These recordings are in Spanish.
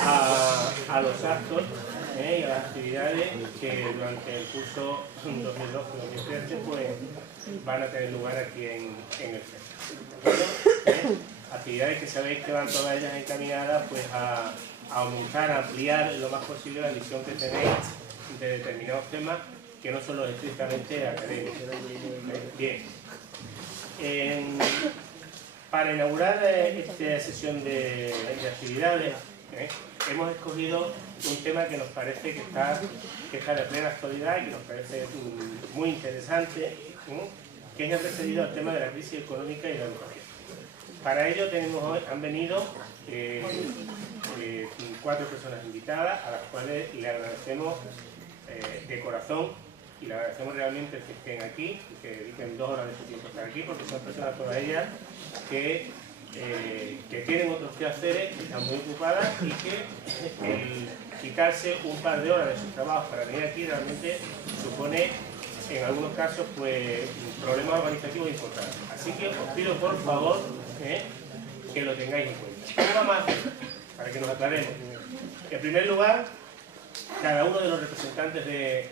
a los actos y a las actividades que durante el curso 2012-2013 pues, van a tener lugar aquí en el centro. Actividades que sabéis que van todas ellas encaminadas pues, a aumentar, a ampliar lo más posible la visión que tenéis de determinados temas que no son los estrictamente académicos. Bien. Para inaugurar esta sesión de actividades, hemos escogido un tema que nos parece que está de plena actualidad y que nos parece muy interesante, que es el referido al tema de la crisis económica y la educación. Para ello han venido 4 personas invitadas, a las cuales le agradecemos de corazón y le agradecemos realmente el que estén aquí y que dediquen 2 horas de su tiempo a estar aquí, porque son personas todas ellas que tienen otros quehaceres, que están muy ocupadas y que el quitarse un par de horas de sus trabajos para venir aquí realmente supone en algunos casos pues problemas organizativos importantes. Así que os pido por favor que lo tengáis en cuenta. ¿Cómo vamos a hacer? Para que nos aclaremos. En primer lugar, cada uno de los representantes de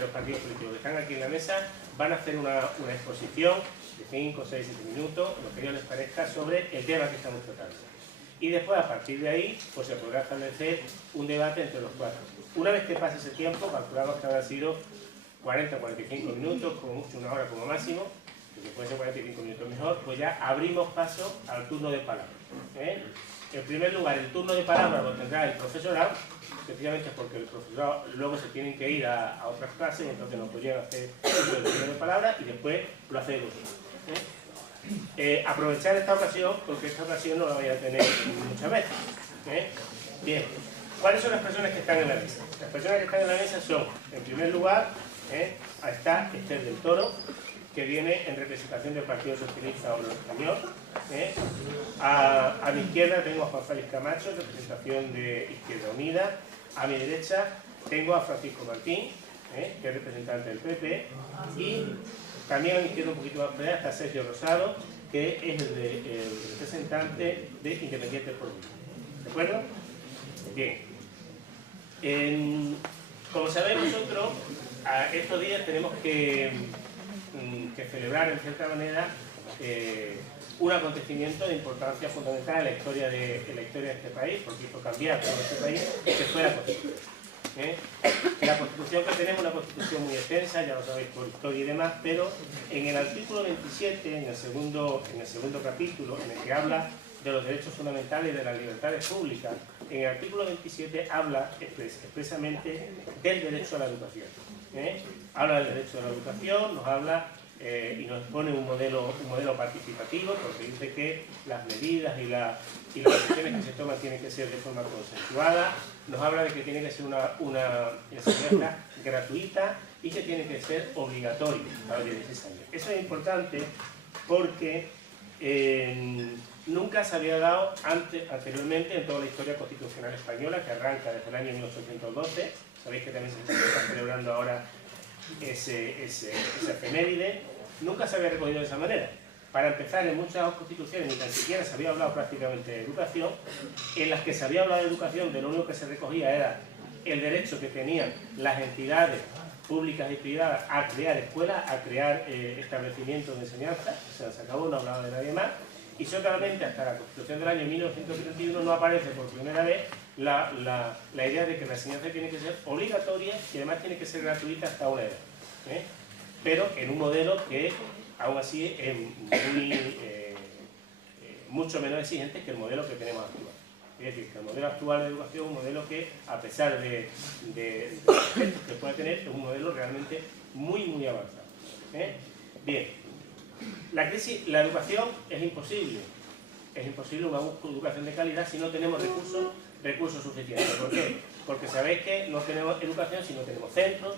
los partidos políticos que están aquí en la mesa van a hacer una exposición de 5, 6, 7 minutos, lo que a ellos les parezca, sobre el tema que estamos tratando. Y después, a partir de ahí, pues se podrá establecer un debate entre los 4. Una vez que pase ese tiempo, calculamos que habrá sido 40 o 45 minutos, como mucho 1 hora como máximo, que puede ser 45 minutos mejor, pues ya abrimos paso al turno de palabra. En primer lugar, el turno de palabra lo tendrá el profesorado, sencillamente porque el profesorado luego se tienen que ir a otras clases, entonces no podrían hacer el turno de palabra y después lo hacemos vosotros. Aprovechar esta ocasión, porque esta ocasión no la voy a tener muchas veces. Bien, ¿cuáles son las personas que están en la mesa? Las personas que están en la mesa son, en primer lugar, está Esther del Toro, que viene en representación del Partido Socialista Obrero Español. A mi izquierda tengo a Juan Félix Camacho, en representación de Izquierda Unida. A mi derecha tengo a Francisco Martín, que es representante del PP. Y también a mi izquierda, un poquito más para allá, está Sergio Rosado, que es el representante de Independientes por Vida. ¿De acuerdo? Bien. Como sabéis vosotros, estos días tenemos que celebrar en cierta manera un acontecimiento de importancia fundamental en la historia de este país, porque hizo cambiar todo este país, que fue la Constitución. La Constitución que tenemos es una Constitución muy extensa, ya lo sabéis por historia y demás, pero en el artículo 27, en el segundo capítulo, en el que habla de los derechos fundamentales y de las libertades públicas, en el artículo 27 habla expresamente del derecho a la educación. Habla del derecho a la educación, nos habla y nos pone un modelo participativo, porque dice que las medidas y las decisiones que se toman tienen que ser de forma consensuada, nos habla de que tiene que ser una enseñanza gratuita y que tiene que ser obligatoria a los 16 años. Eso es importante porque nunca se había dado anteriormente en toda la historia constitucional española, que arranca desde el año 1812. Sabéis que también se está celebrando ahora esa efeméride. Nunca se había recogido de esa manera. Para empezar, en muchas constituciones ni tan siquiera se había hablado prácticamente de educación. En las que se había hablado de educación, de lo único que se recogía era el derecho que tenían las entidades públicas y privadas a crear escuelas, a crear establecimientos de enseñanza. Se acabó, no hablaba de nadie más. Y solamente hasta la Constitución del año 1931 no aparece por primera vez la idea de que la enseñanza tiene que ser obligatoria y además tiene que ser gratuita hasta una edad. Pero en un modelo que aún así es mucho menos exigente que el modelo que tenemos actual. Es decir, que el modelo actual de educación es un modelo que, a pesar de que puede tener, es un modelo realmente muy, muy avanzado. Bien, la educación es imposible una educación de calidad si no tenemos recursos suficientes. ¿Por qué? Porque sabéis que no tenemos educación si no tenemos centros,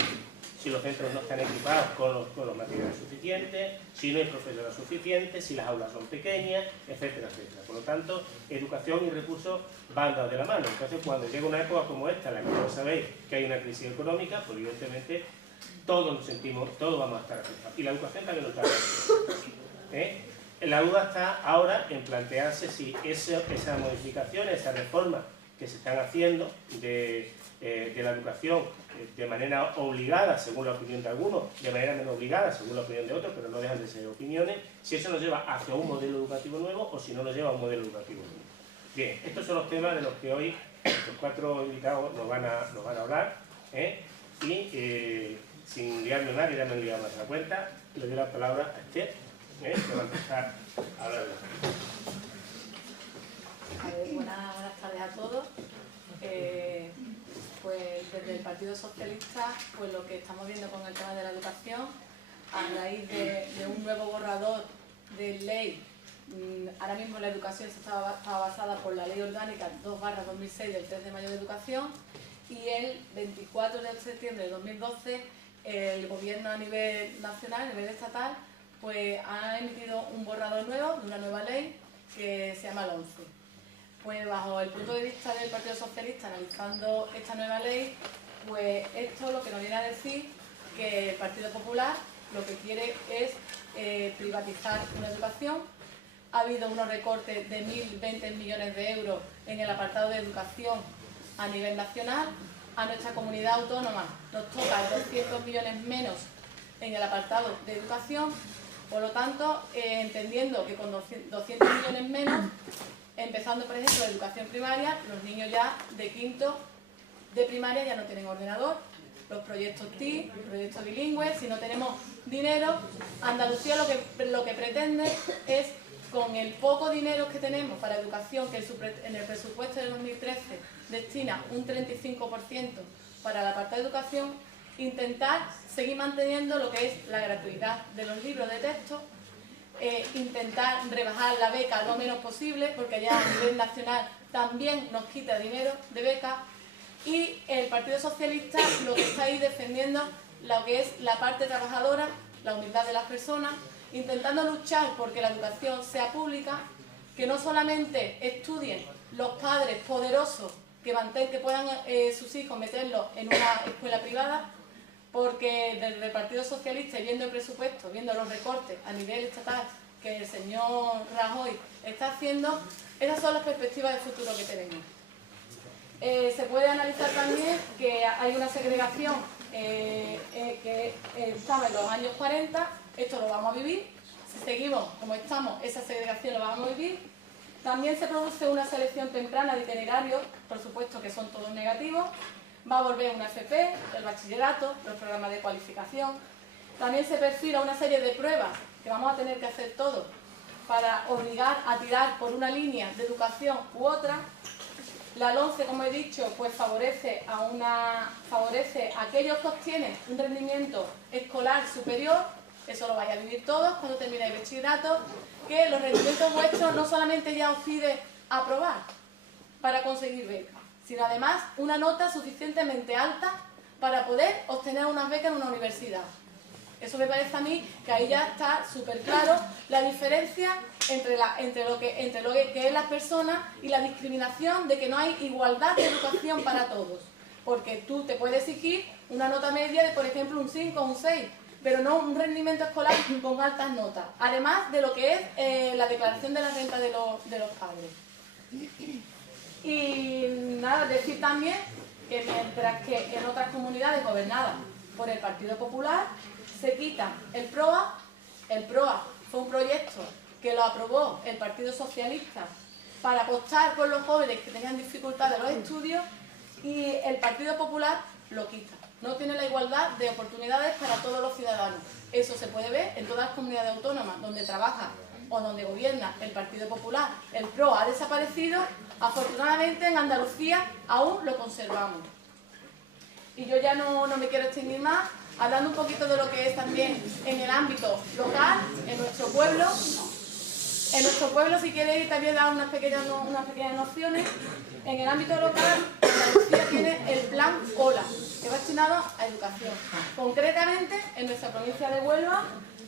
si los centros no están equipados con los materiales suficientes, si no hay profesores suficientes, si las aulas son pequeñas, etcétera, etcétera. Por lo tanto, educación y recursos van dados de la mano. Entonces, cuando llega una época como esta, en la que no sabéis que hay una crisis económica, pues evidentemente todos nos sentimos, todos vamos a estar afectados. Y la educación también lo está afectando. La duda está ahora en plantearse si esas modificaciones, esas reformas que se están haciendo de la educación de manera obligada, según la opinión de algunos, de manera menos obligada, según la opinión de otros, pero no dejan de ser opiniones, si eso nos lleva hacia un modelo educativo nuevo o si no nos lleva a un modelo educativo nuevo. Bien, estos son los temas de los que hoy los cuatro invitados nos van a hablar, y sin liarme más, que ya me he liado más a la cuenta, le doy la palabra a Esther, que va a empezar a hablar. Buenas tardes a todos. Pues desde el Partido Socialista, pues lo que estamos viendo con el tema de la educación, a raíz de un nuevo borrador de ley, ahora mismo la educación estaba basada por la Ley Orgánica 2/2006 del 3 de mayo de Educación, y el 24 de septiembre de 2012 el Gobierno a nivel nacional, a nivel estatal, pues ha emitido un borrador nuevo de una nueva ley que se llama LOMCE. Pues bajo el punto de vista del Partido Socialista, analizando esta nueva ley, pues esto lo que nos viene a decir que el Partido Popular lo que quiere es privatizar una educación. Ha habido unos recortes de 1.020 millones de euros en el apartado de educación a nivel nacional. A nuestra comunidad autónoma nos toca 200 millones menos en el apartado de educación. Por lo tanto, entendiendo que con 200 millones menos, empezando por ejemplo la educación primaria, los niños ya de quinto de primaria ya no tienen ordenador, los proyectos TIC, proyectos bilingües. Si no tenemos dinero, Andalucía lo que pretende es, con el poco dinero que tenemos para educación, que en el presupuesto de 2013 destina un 35% para el apartado de educación, intentar seguir manteniendo lo que es la gratuidad de los libros de texto, intentar rebajar la beca lo menos posible, porque ya a nivel nacional también nos quita dinero de beca, y el Partido Socialista lo que está ahí defendiendo lo que es la parte trabajadora, la humildad de las personas, intentando luchar porque la educación sea pública, que no solamente estudien los padres poderosos que puedan sus hijos meterlos en una escuela privada, porque desde el Partido Socialista, y viendo el presupuesto, viendo los recortes a nivel estatal que el señor Rajoy está haciendo, esas son las perspectivas de futuro que tenemos. Se puede analizar también que hay una segregación que estaba en los años 40, esto lo vamos a vivir. Si seguimos como estamos, esa segregación la vamos a vivir. También se produce una selección temprana de itinerarios, por supuesto que son todos negativos. Va a volver una FP, el bachillerato, los programas de cualificación. También se perfila una serie de pruebas que vamos a tener que hacer todos para obligar a tirar por una línea de educación u otra. La LOMCE, como he dicho, pues favorece a aquellos que obtienen un rendimiento escolar superior. Eso lo vais a vivir todos cuando terminéis el bachillerato, que los rendimientos vuestros no solamente ya os pide aprobar para conseguir becas, sino además una nota suficientemente alta para poder obtener unas becas en una universidad. Eso me parece a mí que ahí ya está súper claro la diferencia entre lo que es las personas y la discriminación de que no hay igualdad de educación para todos. Porque tú te puedes exigir una nota media de, por ejemplo, un 5 o un 6, pero no un rendimiento escolar con altas notas. Además de lo que es la declaración de la renta de los padres. Y nada, decir también que mientras que en otras comunidades gobernadas por el Partido Popular se quita el PROA fue un proyecto que lo aprobó el Partido Socialista para apostar por los jóvenes que tenían dificultades en los estudios, y el Partido Popular lo quita. No tiene la igualdad de oportunidades para todos los ciudadanos. Eso se puede ver en todas las comunidades autónomas donde trabaja o donde gobierna el Partido Popular. El PROA ha desaparecido. Afortunadamente en Andalucía aún lo conservamos. Y yo ya no me quiero extender más, hablando un poquito de lo que es también en el ámbito local, en nuestro pueblo. En nuestro pueblo, si queréis, también dar unas pequeñas nociones. En el ámbito local, Andalucía tiene el plan OLA, que va destinado a educación. Concretamente, en nuestra provincia de Huelva,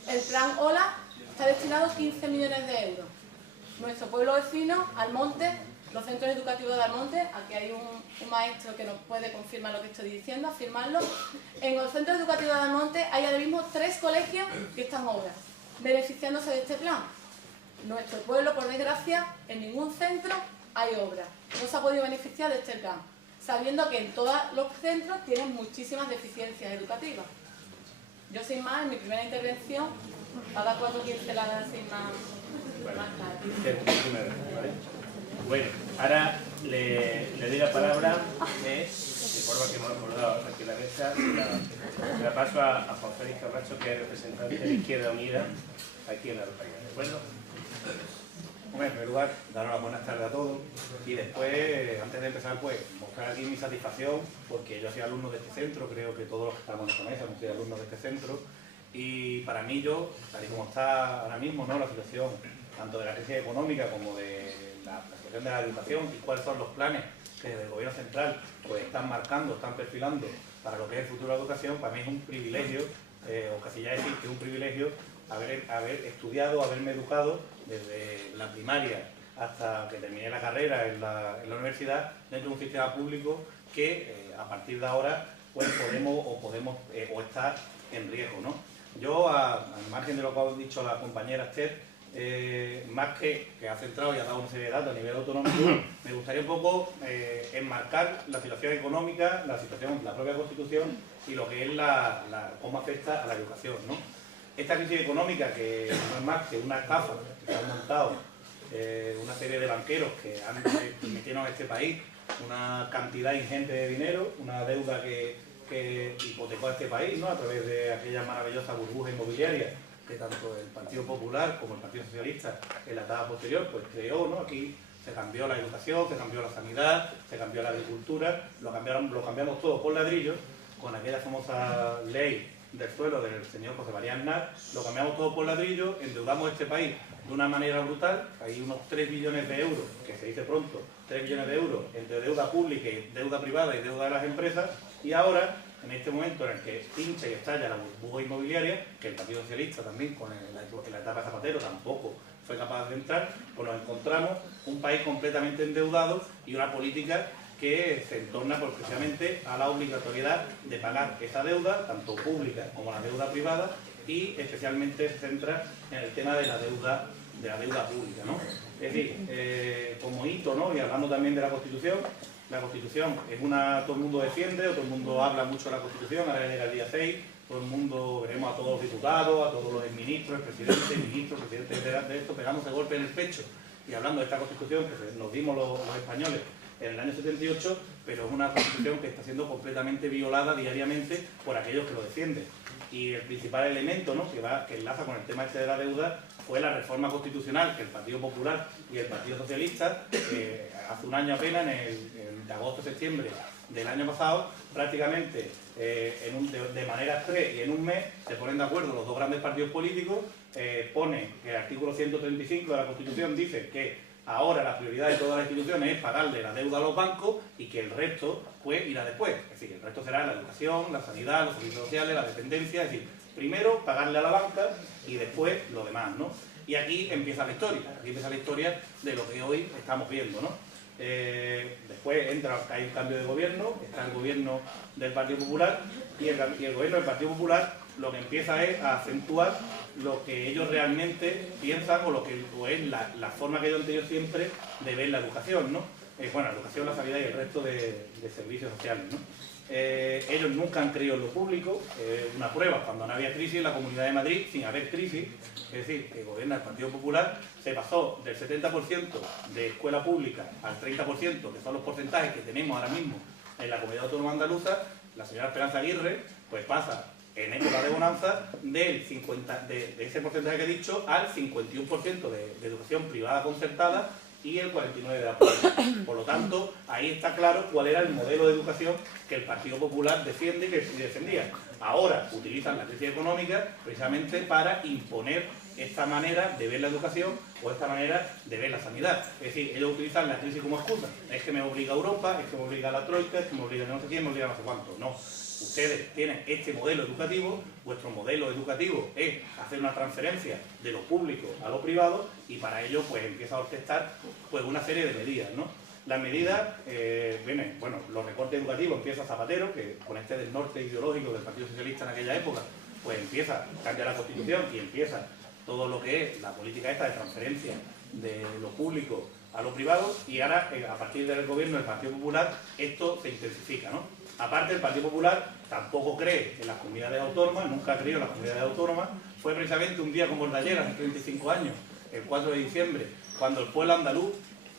el plan OLA está destinado a 15 millones de euros. Nuestro pueblo vecino, Almonte, los centros educativos de Almonte, aquí hay un maestro que nos puede confirmar lo que estoy diciendo, afirmarlo. En los centros educativos de Almonte hay ahora mismo 3 colegios que están ahora beneficiándose de este plan. Nuestro pueblo, por desgracia, en ningún centro hay obra. No se ha podido beneficiar de este plan, sabiendo que en todos los centros tienen muchísimas deficiencias educativas. Yo, sin más, en mi primera intervención, a dar 4 pinceladas sin más. ¿Vale? Bueno, ahora le doy la palabra, de forma que hemos acordado aquí en la mesa, la paso a Juan Félix Camacho, que es representante de Izquierda Unida aquí en la localidad. ¿De acuerdo? Bueno, en primer lugar, daros las buenas tardes a todos y después, antes de empezar, pues mostrar aquí mi satisfacción porque yo soy alumno de este centro, creo que todos los que estamos en esta mesa hemos sido alumnos de este centro y para mí tal y como está ahora mismo, ¿no?, la situación tanto de la crisis económica como de la situación de la educación y cuáles son los planes que desde el gobierno central pues están marcando, están perfilando para lo que es el futuro de la educación, para mí es un privilegio, o casi ya decir que es un privilegio haber estudiado, haberme educado desde la primaria hasta que terminé la carrera en la universidad dentro de un sistema público que a partir de ahora pues podemos estar en riesgo, ¿no? Yo, al margen de lo que ha dicho la compañera Esther, más que ha centrado y ha dado una serie de datos a nivel autonómico, me gustaría un poco enmarcar la situación económica, la propia Constitución y lo que es cómo afecta a la educación, ¿no? Esta crisis económica, que no es más que una estafa que se han montado una serie de banqueros que metieron a este país una cantidad ingente de dinero, una deuda que hipotecó a este país, ¿no?, a través de aquella maravillosa burbuja inmobiliaria que tanto el Partido Popular como el Partido Socialista en la etapa posterior pues creó, ¿no? Aquí se cambió la educación, se cambió la sanidad, se cambió la agricultura, lo cambiamos todo por ladrillos, con aquella famosa ley del suelo del señor José María Aznar, lo cambiamos todo por ladrillo, endeudamos este país de una manera brutal, hay unos 3 billones de euros, que se dice pronto, 3 billones de euros entre deuda pública y deuda privada y deuda de las empresas, y ahora, en este momento en el que pincha y estalla la burbuja inmobiliaria, que el Partido Socialista también, en la etapa Zapatero, tampoco fue capaz de entrar, pues nos encontramos un país completamente endeudado y una política que se entorna precisamente a la obligatoriedad de pagar esa deuda, tanto pública como la deuda privada, y especialmente se centra en el tema de la deuda pública, ¿no? Es decir, como hito, ¿no?, y hablando también de la Constitución es todo el mundo defiende, o todo el mundo habla mucho de la Constitución, ahora llega el día 6, todo el mundo, veremos a todos los diputados, a todos los ministros, presidentes de esto, pegándose golpe en el pecho y hablando de esta Constitución que nos dimos los españoles en el año 78, pero es una Constitución que está siendo completamente violada diariamente por aquellos que lo defienden. Y el principal elemento, ¿no?, que enlaza con el tema este de la deuda fue la reforma constitucional que el Partido Popular y el Partido Socialista, hace un año apenas, de agosto-septiembre del año pasado, prácticamente de manera exprés y en un mes se ponen de acuerdo los dos grandes partidos políticos, pone que el artículo 135 de la Constitución dice que ahora la prioridad de todas las instituciones es pagarle la deuda a los bancos y que el resto pues irá después. Es decir, el resto será la educación, la sanidad, los servicios sociales, la dependencia. Es decir, primero pagarle a la banca y después lo demás, ¿no? Y aquí empieza la historia de lo que hoy estamos viendo, ¿no? Después hay un cambio de gobierno, está el gobierno del Partido Popular y el gobierno del Partido Popular lo que empieza es a acentuar lo que ellos realmente piensan o es la forma que ellos han tenido siempre de ver la educación, ¿no? Bueno, la educación, la sanidad y el resto de servicios sociales, ¿no? Ellos nunca han creído en lo público, una prueba, cuando no había crisis en la Comunidad de Madrid, sin haber crisis, es decir, que gobierna el Partido Popular, se pasó del 70% de escuela pública al 30%, que son los porcentajes que tenemos ahora mismo en la Comunidad Autónoma Andaluza. La señora Esperanza Aguirre pues pasa en época de bonanza de ese porcentaje que he dicho al 51% de educación privada concertada y el 49% de la pública. Por lo tanto, ahí está claro cuál era el modelo de educación que el Partido Popular defiende y que defendía. Ahora utilizan la crisis económica precisamente para imponer esta manera de ver la educación o esta manera de ver la sanidad. Es decir, ellos utilizan la crisis como excusa. Es que me obliga Europa, es que me obliga la Troika, es que me obliga no sé quién, me obliga no sé cuánto. No. Ustedes tienen este modelo educativo, vuestro modelo educativo es hacer una transferencia de lo público a lo privado y para ello pues empieza a orquestar pues una serie de medidas, ¿no? Las medidas, bueno, los recortes educativos empieza Zapatero, que con este desnorte ideológico del Partido Socialista en aquella época, pues empieza a cambiar la Constitución y empieza todo lo que es la política esta de transferencia de lo público a lo privado, y ahora, a partir del gobierno del Partido Popular, esto se intensifica, ¿no? Aparte, el Partido Popular tampoco cree en las comunidades autónomas, nunca ha creído en las comunidades autónomas. Fue precisamente un día como el de ayer, hace 35 años, el 4 de diciembre, cuando el pueblo andaluz,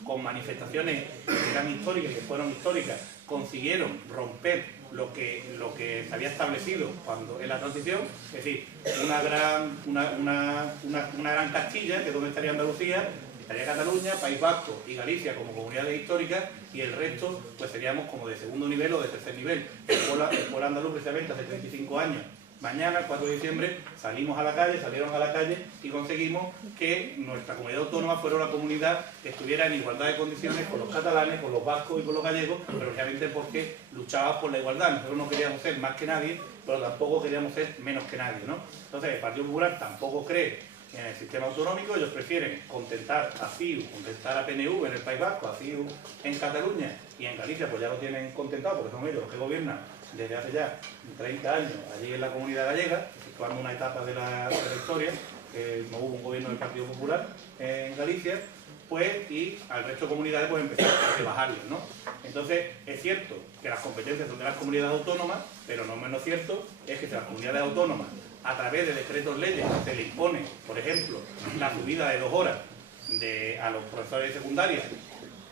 con manifestaciones que eran históricas, que fueron históricas, consiguieron romper lo que se había establecido cuando en la transición, es decir, una gran Castilla, que es donde estaría Andalucía, estaría Cataluña, País Vasco y Galicia como comunidades históricas, y el resto pues seríamos como de segundo nivel o de tercer nivel. El pueblo andaluz precisamente hace 35 años, mañana, el 4 de diciembre, salieron a la calle y conseguimos que nuestra comunidad autónoma fuera una comunidad que estuviera en igualdad de condiciones con los catalanes, con los vascos y con los gallegos, pero realmente porque luchábamos por la igualdad. Nosotros no queríamos ser más que nadie, pero tampoco queríamos ser menos que nadie, ¿no? Entonces, el Partido Popular tampoco cree en el sistema autonómico. Ellos prefieren contentar a CiU, contentar a PNV en el País Vasco, a CiU en Cataluña, y en Galicia pues ya lo tienen contentado porque son ellos los que gobiernan desde hace ya 30 años allí en la comunidad gallega, situando una etapa de la historia, que no hubo un gobierno del Partido Popular en Galicia, pues, y al resto de comunidades pues empezar a bajarles, ¿no? Entonces, es cierto que las competencias son de las comunidades autónomas, pero no menos cierto es que si las comunidades autónomas, a través de decretos leyes, se le impone, por ejemplo, la subida de 2 horas a los profesores de secundaria,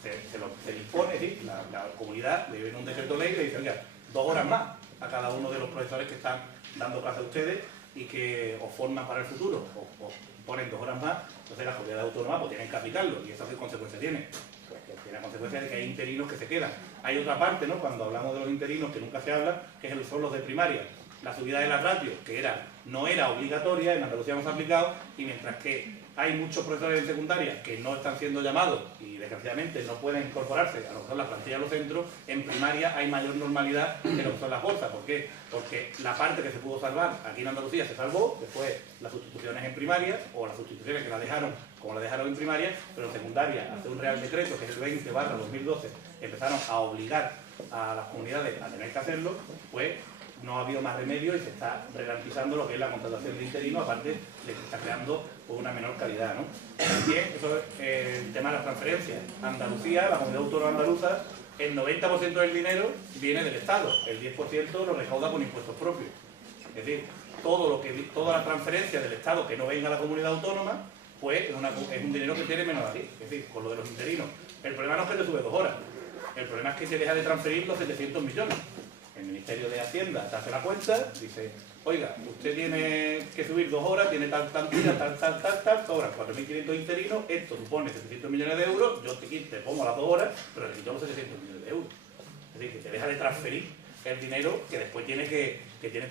se le impone, es decir, la comunidad le viene un decreto ley y le dice, oiga, 2 horas más a cada uno de los profesores que están dando clase a ustedes y que os forman para el futuro, os ponen 2 horas más. Entonces las comunidades autónomas pues tienen que aplicarlo. ¿Y eso qué consecuencias tiene? Pues que tiene la consecuencia de que hay interinos que se quedan. Hay otra parte, ¿no?, cuando hablamos de los interinos, que nunca se habla, que son los de primaria. La subida de la ratio, que no era obligatoria, en Andalucía hemos aplicado, y mientras que hay muchos profesores de secundaria que no están siendo llamados y desgraciadamente no pueden incorporarse a lo que son las plantillas de los centros, en primaria hay mayor normalidad que lo que son las bolsas. ¿Por qué? Porque la parte que se pudo salvar aquí en Andalucía se salvó, que fue las sustituciones en primaria, o las sustituciones que la dejaron como la dejaron en primaria, pero en secundaria, hace un Real Decreto, que es el 20/2012, empezaron a obligar a las comunidades a tener que hacerlo, pues no ha habido más remedio y se está garantizando lo que es la contratación de interino, aparte de que se está creando una menor calidad, ¿no? También, eso es el tema de las transferencias. Andalucía, la comunidad autónoma andaluza, el 90% del dinero viene del Estado, el 10% lo recauda con impuestos propios. Es decir, toda la transferencia del Estado que no venga a la comunidad autónoma, pues es un dinero que tiene menos aquí. Es decir, con lo de los interinos. El problema no es que te sube 2 horas, el problema es que se deja de transferir los 700 millones. El Ministerio de Hacienda te hace la cuenta, dice, oiga, usted tiene que subir 2 horas, tiene tal, sobran 4.500 interinos, esto supone 700 millones de euros, yo te pongo las 2 horas, pero necesito los 700 millones de euros. Es decir, que te deja de transferir el dinero que después tienes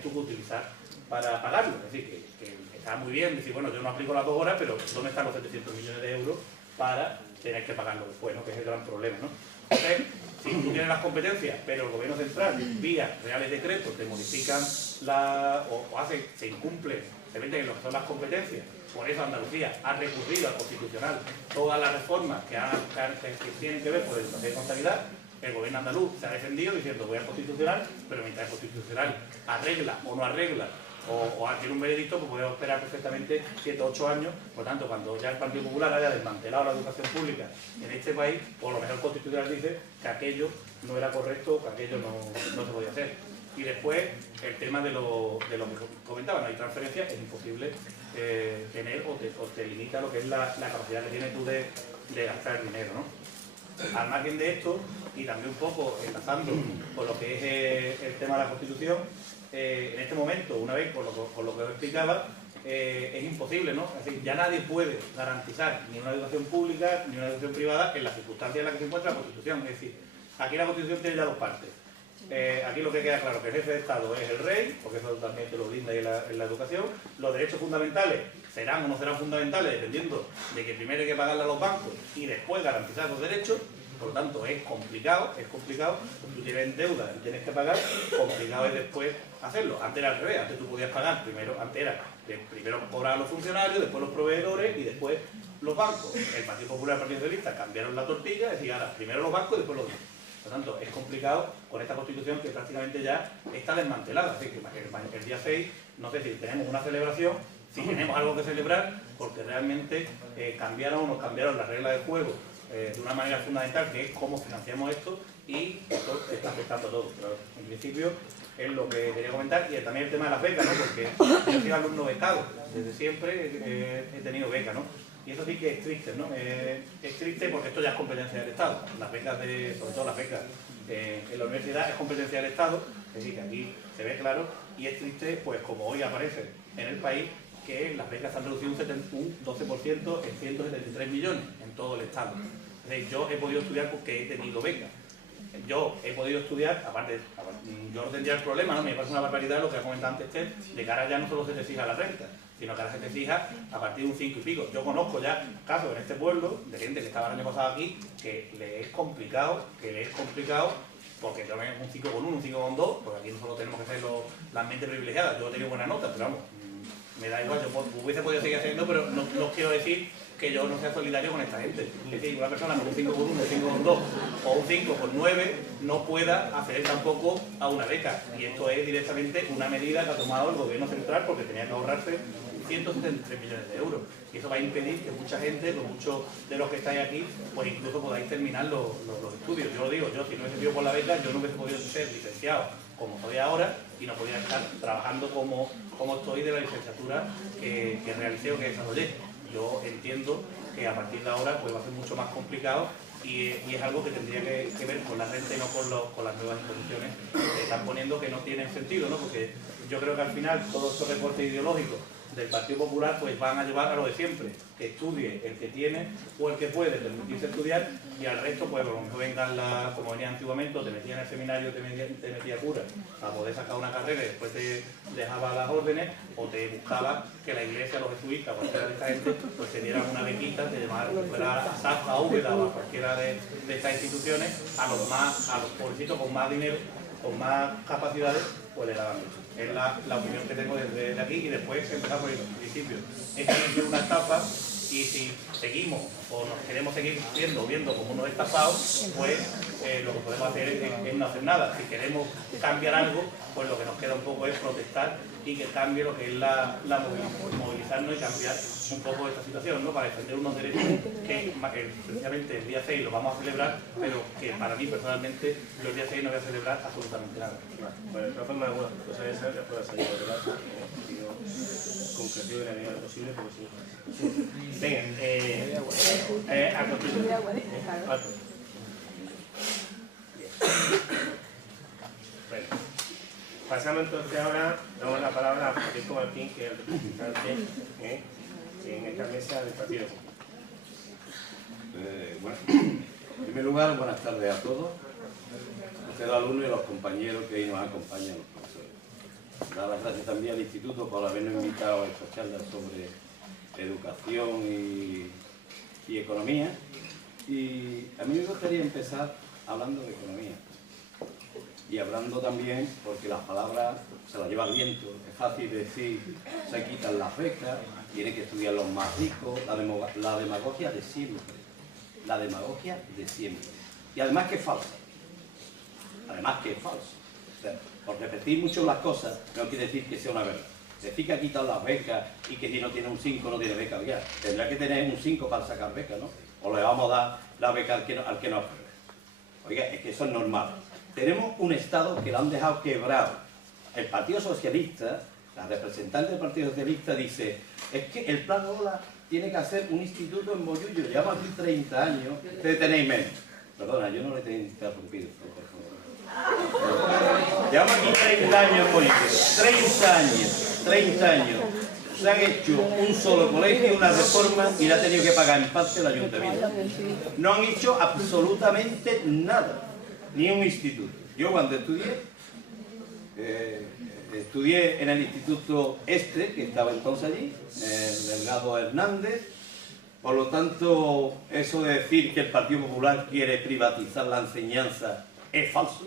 tú que utilizar para pagarlo. Es decir, que está muy bien decir, bueno, yo no aplico las 2 horas, pero ¿dónde están los 700 millones de euros para tener que pagarlo después, ¿no?, que es el gran problema, ¿no? Entonces, si tú tienes las competencias, pero el gobierno central, vía reales decretos, te modifican se incumplen, se meten en lo que son las competencias. Por eso Andalucía ha recurrido al Constitucional todas las reformas que tienen que ver con la educación y contabilidad. El gobierno andaluz se ha defendido diciendo voy al Constitucional, pero mientras el Constitucional arregla o no arregla o tiene un veredicto, pues podemos esperar perfectamente 7 o 8 años. Por lo tanto, cuando ya el Partido Popular haya desmantelado la educación pública en este país, por lo menos el Constitucional dice que aquello no era correcto, que aquello no se podía hacer. Y después, el tema de lo que comentaba, no hay transferencia, es imposible tener o te limita lo que es la capacidad que tienes tú de gastar el dinero, ¿no? Al margen de esto, y también un poco enlazando con lo que es el tema de la Constitución, en este momento, una vez por lo que os explicaba, es imposible, ¿no? Es decir, ya nadie puede garantizar ni una educación pública ni una educación privada en las circunstancias en las que se encuentra la Constitución. Es decir, aquí la Constitución tiene ya 2 partes. Aquí lo que queda claro que el jefe de Estado es el rey, porque eso también te lo brinda ahí en la educación. Los derechos fundamentales serán o no serán fundamentales dependiendo de que primero hay que pagarle a los bancos y después garantizar los derechos. Por lo tanto, es complicado. Tú tienes deuda y tienes que pagar, complicado es después hacerlo. Antes era al revés, antes tú podías pagar, primero cobrar a los funcionarios, después los proveedores y después los bancos. El Partido Popular y el Partido Socialista cambiaron la tortilla, es decir, ahora primero los bancos y después los bancos. Por lo tanto, es complicado con esta Constitución que prácticamente ya está desmantelada. Así que el día 6, no sé si tenemos una celebración, si tenemos algo que celebrar, porque realmente nos cambiaron las reglas del juego de una manera fundamental, que es cómo financiamos esto, y esto está afectando a todo. Pero en principio es lo que quería comentar, y también el tema de las becas, ¿no? Porque yo soy alumno becado, desde siempre he tenido becas, ¿no? Y eso sí que es triste, ¿no? Es triste porque esto ya es competencia del Estado. Las becas, sobre todo las becas en la universidad, es competencia del Estado, es decir, que aquí se ve claro, y es triste, pues como hoy aparece en el país, que las becas han reducido un 12% en 173 millones en todo el Estado. Es decir, yo he podido estudiar porque he tenido becas. Yo he podido estudiar, aparte, yo no tendría el problema, ¿no? Me parece una barbaridad lo que ha comentado antes Esther, de que ahora ya no solo se te fija la renta, sino que ahora se te fija a partir de un 5 y pico. Yo conozco ya casos en este pueblo de gente que estaba el año pasado aquí, que le es complicado, porque yo me un 5 con 1, un 5 con 2, porque aquí no solo tenemos que ser las mentes privilegiadas. Yo he tenido buenas notas, pero vamos, me da igual, yo hubiese podido seguir haciendo, pero no quiero decir que yo no sea solidario con esta gente. Es decir, una persona con un 5 con 1, un 5 con 2 o un 5 con 9 no pueda acceder tampoco a una beca. Y esto es directamente una medida que ha tomado el gobierno central porque tenía que ahorrarse 173 millones de euros. Y eso va a impedir que mucha gente, muchos de los que estáis aquí, pues incluso podáis terminar los estudios. Yo lo digo, yo si no hubiese sido por la beca, yo no hubiese podido ser licenciado como soy ahora y no podía estar trabajando como estoy de la licenciatura que realicé o que desarrollé. Yo entiendo que a partir de ahora pues va a ser mucho más complicado y es algo que tendría que ver con la renta y no con las nuevas imposiciones que están poniendo, que no tienen sentido, ¿no? Porque yo creo que al final todos estos recortes ideológicos del Partido Popular pues van a llevar a lo de siempre, que estudie el que tiene o el que puede permitirse estudiar, y al resto pues no vengan como venía antiguamente, te metían en el seminario, te metía cura para poder sacar una carrera y después te dejaba las órdenes, o te buscaba que la iglesia, los jesuitas, cualquiera de esta gente, pues te dieran una bequita, te llamaran fuera a SAF, a Úbeda o a cualquiera de estas instituciones, a los pobrecitos con más dinero, con más capacidades, pues le daban mucho. Es la opinión que tengo desde aquí, y después empezar por el principio. Esta es una etapa, y si seguimos o nos queremos seguir viendo como unos estafados, pues lo que podemos hacer es no hacer nada. Si queremos cambiar algo, pues lo que nos queda un poco es protestar y que cambie lo que es movilizarnos y cambiar un poco esta situación, ¿no? Para defender unos derechos que precisamente el día 6 lo vamos a celebrar, pero que para mí personalmente yo el día 6 no voy a celebrar absolutamente nada. Bueno, de todas formas, algunas cosas esas las puedo salir de debate en el sentido concreto de la medida posible, porque si no. Venga, a continuación. Bueno, pasamos entonces ahora, damos la palabra a Francisco Martín, que es el representante en esta mesa del Partido Popular. Bueno, en primer lugar, buenas tardes a todos, a ustedes los alumnos y a los compañeros que hoy nos acompañan, los profesores. Dar las gracias también al Instituto por habernos invitado a esta charla sobre educación y economía. Y a mí me gustaría empezar hablando de economía. Y hablando también, porque las palabras se las lleva el viento, es fácil decir, se quitan las becas, tienen que estudiar los más ricos, la demagogia de siempre. La demagogia de siempre. Y además que es falsa. Además que es falso. O sea, por repetir mucho las cosas, no quiere decir que sea una verdad. Decir que ha quitado las becas y que si no tiene un 5 no tiene beca, ya. Tendrá que tener un 5 para sacar beca, ¿no? O le vamos a dar la beca al que no apruebe. Oiga, es que eso es normal. Tenemos un Estado que lo han dejado quebrado. El Partido Socialista, la representante del Partido Socialista dice, es que el Plan Ola tiene que hacer un instituto en Moyullo. Llevamos aquí 30 años, ustedes tenéis menos. Perdona, yo no le tengo interrumpido. Llevamos aquí 30 años en Moyullo. 30 años. Se han hecho un solo colegio, una reforma, y la ha tenido que pagar en parte el ayuntamiento. No han hecho absolutamente nada. Ni un instituto. Yo cuando estudié en el instituto que estaba entonces allí, el Delgado Hernández. Por lo tanto, eso de decir que el Partido Popular quiere privatizar la enseñanza es falso.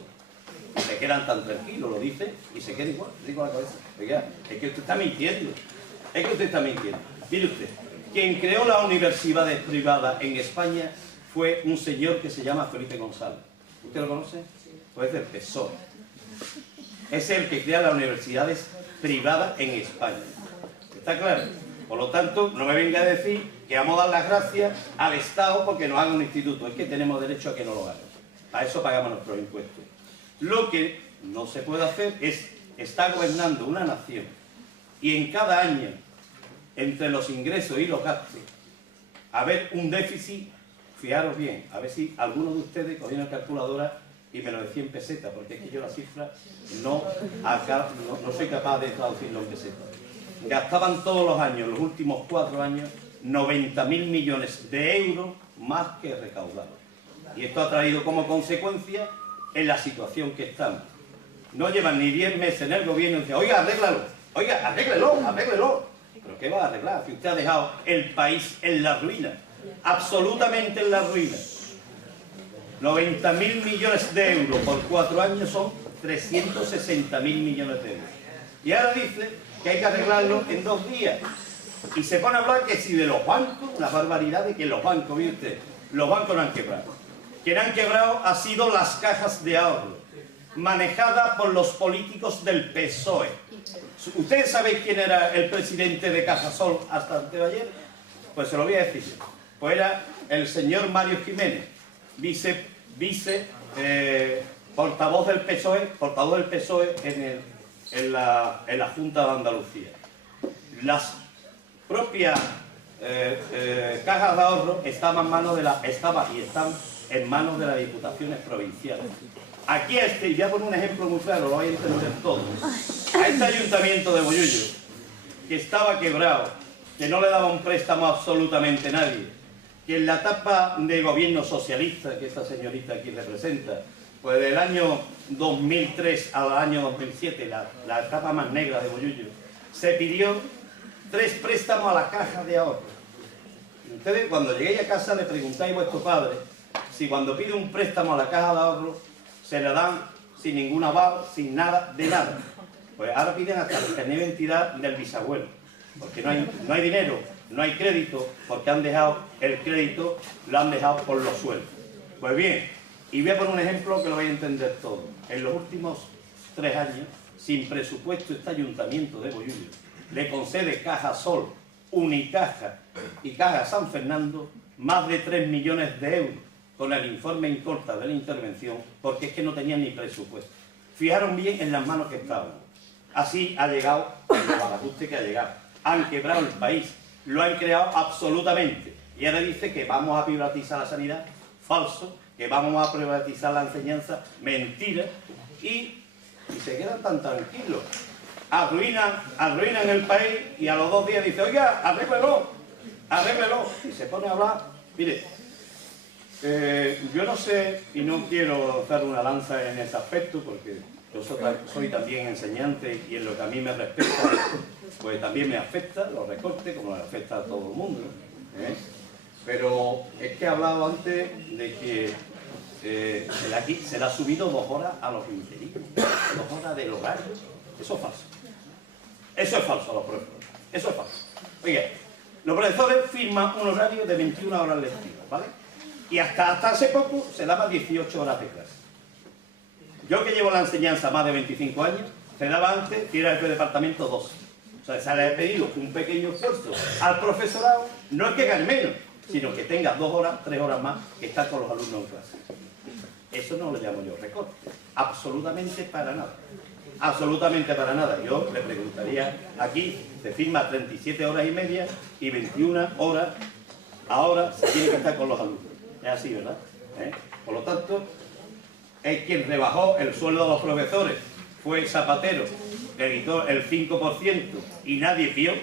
Se quedan tan tranquilos, lo dicen, y se queda igual, digo la cabeza. Oiga, es que usted está mintiendo. Es que usted está mintiendo. Mire usted, quien creó las universidades privadas en España fue un señor que se llama Felipe González. ¿Usted lo conoce? Pues es del PSOE. Es el que crea las universidades privadas en España. ¿Está claro? Por lo tanto, no me venga a decir que vamos a dar las gracias al Estado porque nos haga un instituto. Es que tenemos derecho a que no lo hagan. A eso pagamos nuestros impuestos. Lo que no se puede hacer es estar gobernando una nación y en cada año, entre los ingresos y los gastos, haber un déficit. Fijaros bien, a ver si alguno de ustedes cogieron la calculadora y me lo decía en pesetas, porque es que yo la cifra no soy capaz de traducirlo en pesetas. Gastaban todos los años, los últimos 4 años, 90.000 millones de euros más que recaudados. Y esto ha traído como consecuencia en la situación que estamos. No llevan ni 10 meses en el gobierno y dicen, oiga, arréglalo, oiga, arréglelo. ¿Pero qué va a arreglar? Si usted ha dejado el país en la ruina, absolutamente en la ruina. 90.000 millones de euros por 4 años son 360.000 millones de euros. Y ahora dice que hay que arreglarlo en 2 días. Y se pone a hablar que si de los bancos, la barbaridad de que los bancos, ¿ve usted? Los bancos no han quebrado. Quien han quebrado ha sido las cajas de ahorro, manejadas por los políticos del PSOE. ¿Ustedes saben quién era el presidente de Cajasol hasta antes de ayer? Pues se lo voy a decir. Pues era el señor Mario Jiménez, portavoz del PSOE en la Junta de Andalucía. Las propias cajas de ahorro estaban están en manos de las diputaciones provinciales. Aquí y voy a poner un ejemplo muy claro, lo vais a entender todos. A este ayuntamiento de Bollullo, que estaba quebrado, que no le daba un préstamo a absolutamente nadie, que en la etapa de gobierno socialista que esta señorita aquí representa, pues del año 2003 al año 2007, la etapa más negra de Bollullo, se pidió 3 préstamos a la caja de ahorro. Ustedes cuando lleguéis a casa le preguntáis a vuestro padre si cuando pide un préstamo a la caja de ahorro se le dan sin ningún aval, sin nada, de nada. Pues ahora piden hasta el carnet de identidad del bisabuelo, porque no hay dinero, no hay crédito, porque han dejado el crédito, lo han dejado por los sueldos. Pues bien, y voy a poner un ejemplo que lo vais a entender todo. En los últimos 3 años, sin presupuesto, este ayuntamiento de Bollullo le concede Cajasol, Unicaja y Caja San Fernando más de 3 millones de euros con el informe incorta de la intervención, porque es que no tenían ni presupuesto. Fijaron bien en las manos que estaban. Así ha llegado el bagajuste que ha llegado. Han quebrado el país, lo han creado absolutamente. Y ahora dice que vamos a privatizar la sanidad, falso, que vamos a privatizar la enseñanza, mentira, y se quedan tan tranquilos. Arruinan el país y a los 2 días dice, oiga, arréglelo. Y se pone a hablar. Mire, yo no sé y no quiero dar una lanza en ese aspecto porque yo soy también enseñante y en lo que a mí me respecta, pues también me afecta los recortes como le afecta a todo el mundo, ¿eh? Pero es que he hablado antes de que se le ha subido 2 horas a los interinos, 2 horas del horario. Eso es falso. Eso es falso a los profesores. Eso es falso. Oiga, los profesores firman un horario de 21 horas lectivas, ¿vale? Y hasta hace poco se daban 18 horas de clase. Yo que llevo la enseñanza más de 25 años, se daba antes, que era el departamento 12. O sea, se le ha pedido un pequeño esfuerzo al profesorado, no es que gane menos, sino que tenga 2 horas, 3 horas más que estar con los alumnos en clase. Eso no lo llamo yo recorte. Absolutamente para nada. Absolutamente para nada. Yo le preguntaría, aquí se firma 37 horas y media y 21 horas ahora se tiene que estar con los alumnos. Es así, ¿verdad? Por lo tanto, es quien rebajó el sueldo de los profesores. Fue Zapatero, que quitó el 5% y nadie pió.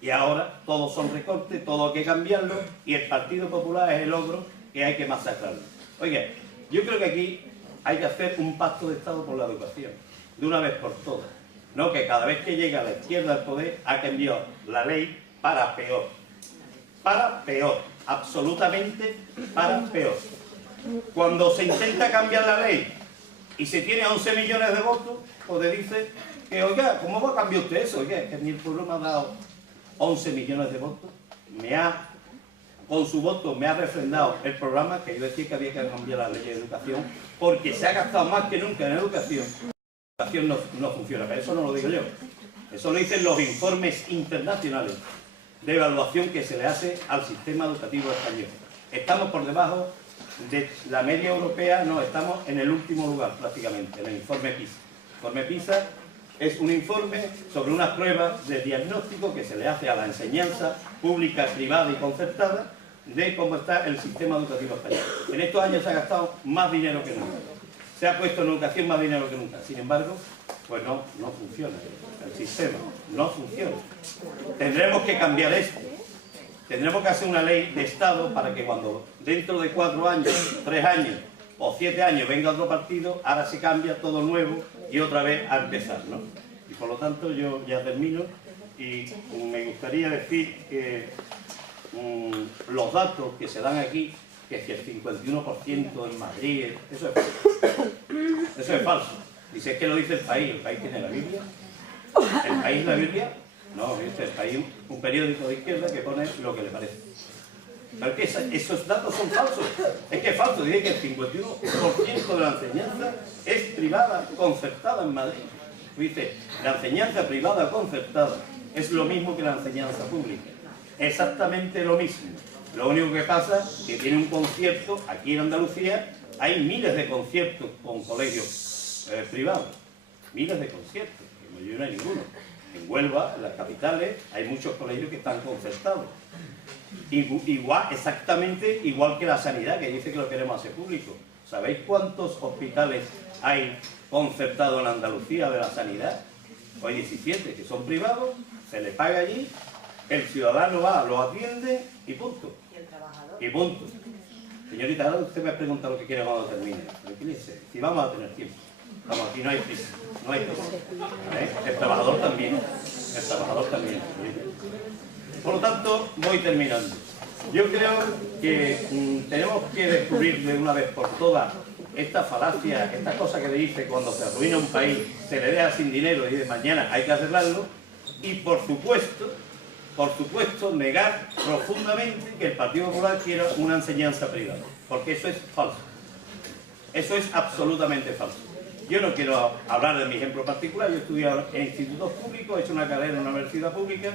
Y ahora todos son recortes, todo hay que cambiarlo y el Partido Popular es el ogro que hay que masacrarlo. Oiga, yo creo que aquí hay que hacer un pacto de Estado por la educación, de una vez por todas. No que cada vez que llega la izquierda al poder ha cambiado la ley para peor. Para peor, absolutamente para peor. Cuando se intenta cambiar la ley y se tiene 11 millones de votos, pues le dice que, oiga, ¿cómo va a cambiar usted eso? Oiga, que mi pueblo me ha dado 11 millones de votos, con su voto me ha refrendado el programa que yo decía que había que cambiar la ley de educación porque se ha gastado más que nunca en educación. La educación no funciona, pero eso no lo digo yo. Eso lo dicen los informes internacionales de evaluación que se le hace al sistema educativo español. Estamos por debajo de la media europea, no, estamos en el último lugar prácticamente, en el informe PISA. El informe PISA es un informe sobre unas pruebas de diagnóstico que se le hace a la enseñanza pública, privada y concertada de cómo está el sistema educativo español. En estos años se ha gastado más dinero que nunca. Se ha puesto en educación más dinero que nunca. Sin embargo, pues no funciona. El sistema no funciona. Tendremos que cambiar esto. Tendremos que hacer una ley de Estado para que cuando dentro de 4 años, 3 años o 7 años venga otro partido, ahora se cambia todo nuevo y otra vez a empezar, ¿no? Y por lo tanto yo ya termino y me gustaría decir que los datos que se dan aquí, que si el 51% en Madrid, eso es falso. Eso es falso. Dice, es que lo dice el país tiene la Biblia. ¿El país la Biblia? No, dice el país, un periódico de izquierda que pone lo que le parece. Pero es que esos datos son falsos. Es que es falso, dice que el 51% de la enseñanza es privada, concertada en Madrid. Dice, la enseñanza privada concertada es lo mismo que la enseñanza pública. Exactamente lo mismo. Lo único que pasa es que tiene un concierto, aquí en Andalucía hay miles de conciertos con colegios privados. Miles de conciertos, que no hay ninguno. En Huelva, en las capitales, hay muchos colegios que están concertados. Igual, exactamente igual que la sanidad, que dice que lo queremos hacer público. ¿Sabéis cuántos hospitales hay concertados en Andalucía de la sanidad? Hay 17 que son privados, se le paga allí, el ciudadano va, lo atiende y punto. ¿Y el trabajador? Y punto. Señorita, ahora usted me ha preguntado lo que quiere cuando termine. Tranquilícese, si vamos a tener tiempo. Vamos, aquí no hay prisa, no hay prisa. El trabajador también. El trabajador también. Por lo tanto, voy terminando. Yo creo que tenemos que descubrir de una vez por todas esta falacia, esta cosa que le dice cuando se arruina un país, se le deja sin dinero y de mañana hay que arreglarlo. Y por supuesto, negar profundamente que el Partido Popular quiera una enseñanza privada. Porque eso es falso. Eso es absolutamente falso. Yo no quiero hablar de mi ejemplo particular, yo he estudiado en institutos públicos, he hecho una carrera en una universidad pública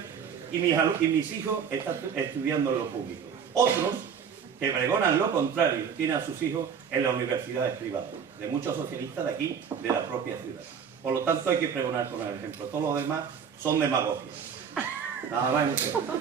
y mis hijos están estudiando en lo público. Otros, que pregonan lo contrario, tienen a sus hijos en las universidades privadas, de muchos socialistas de aquí, de la propia ciudad. Por lo tanto, hay que pregonar con el ejemplo. Todo lo demás son demagogias. Nada más y muchas gracias.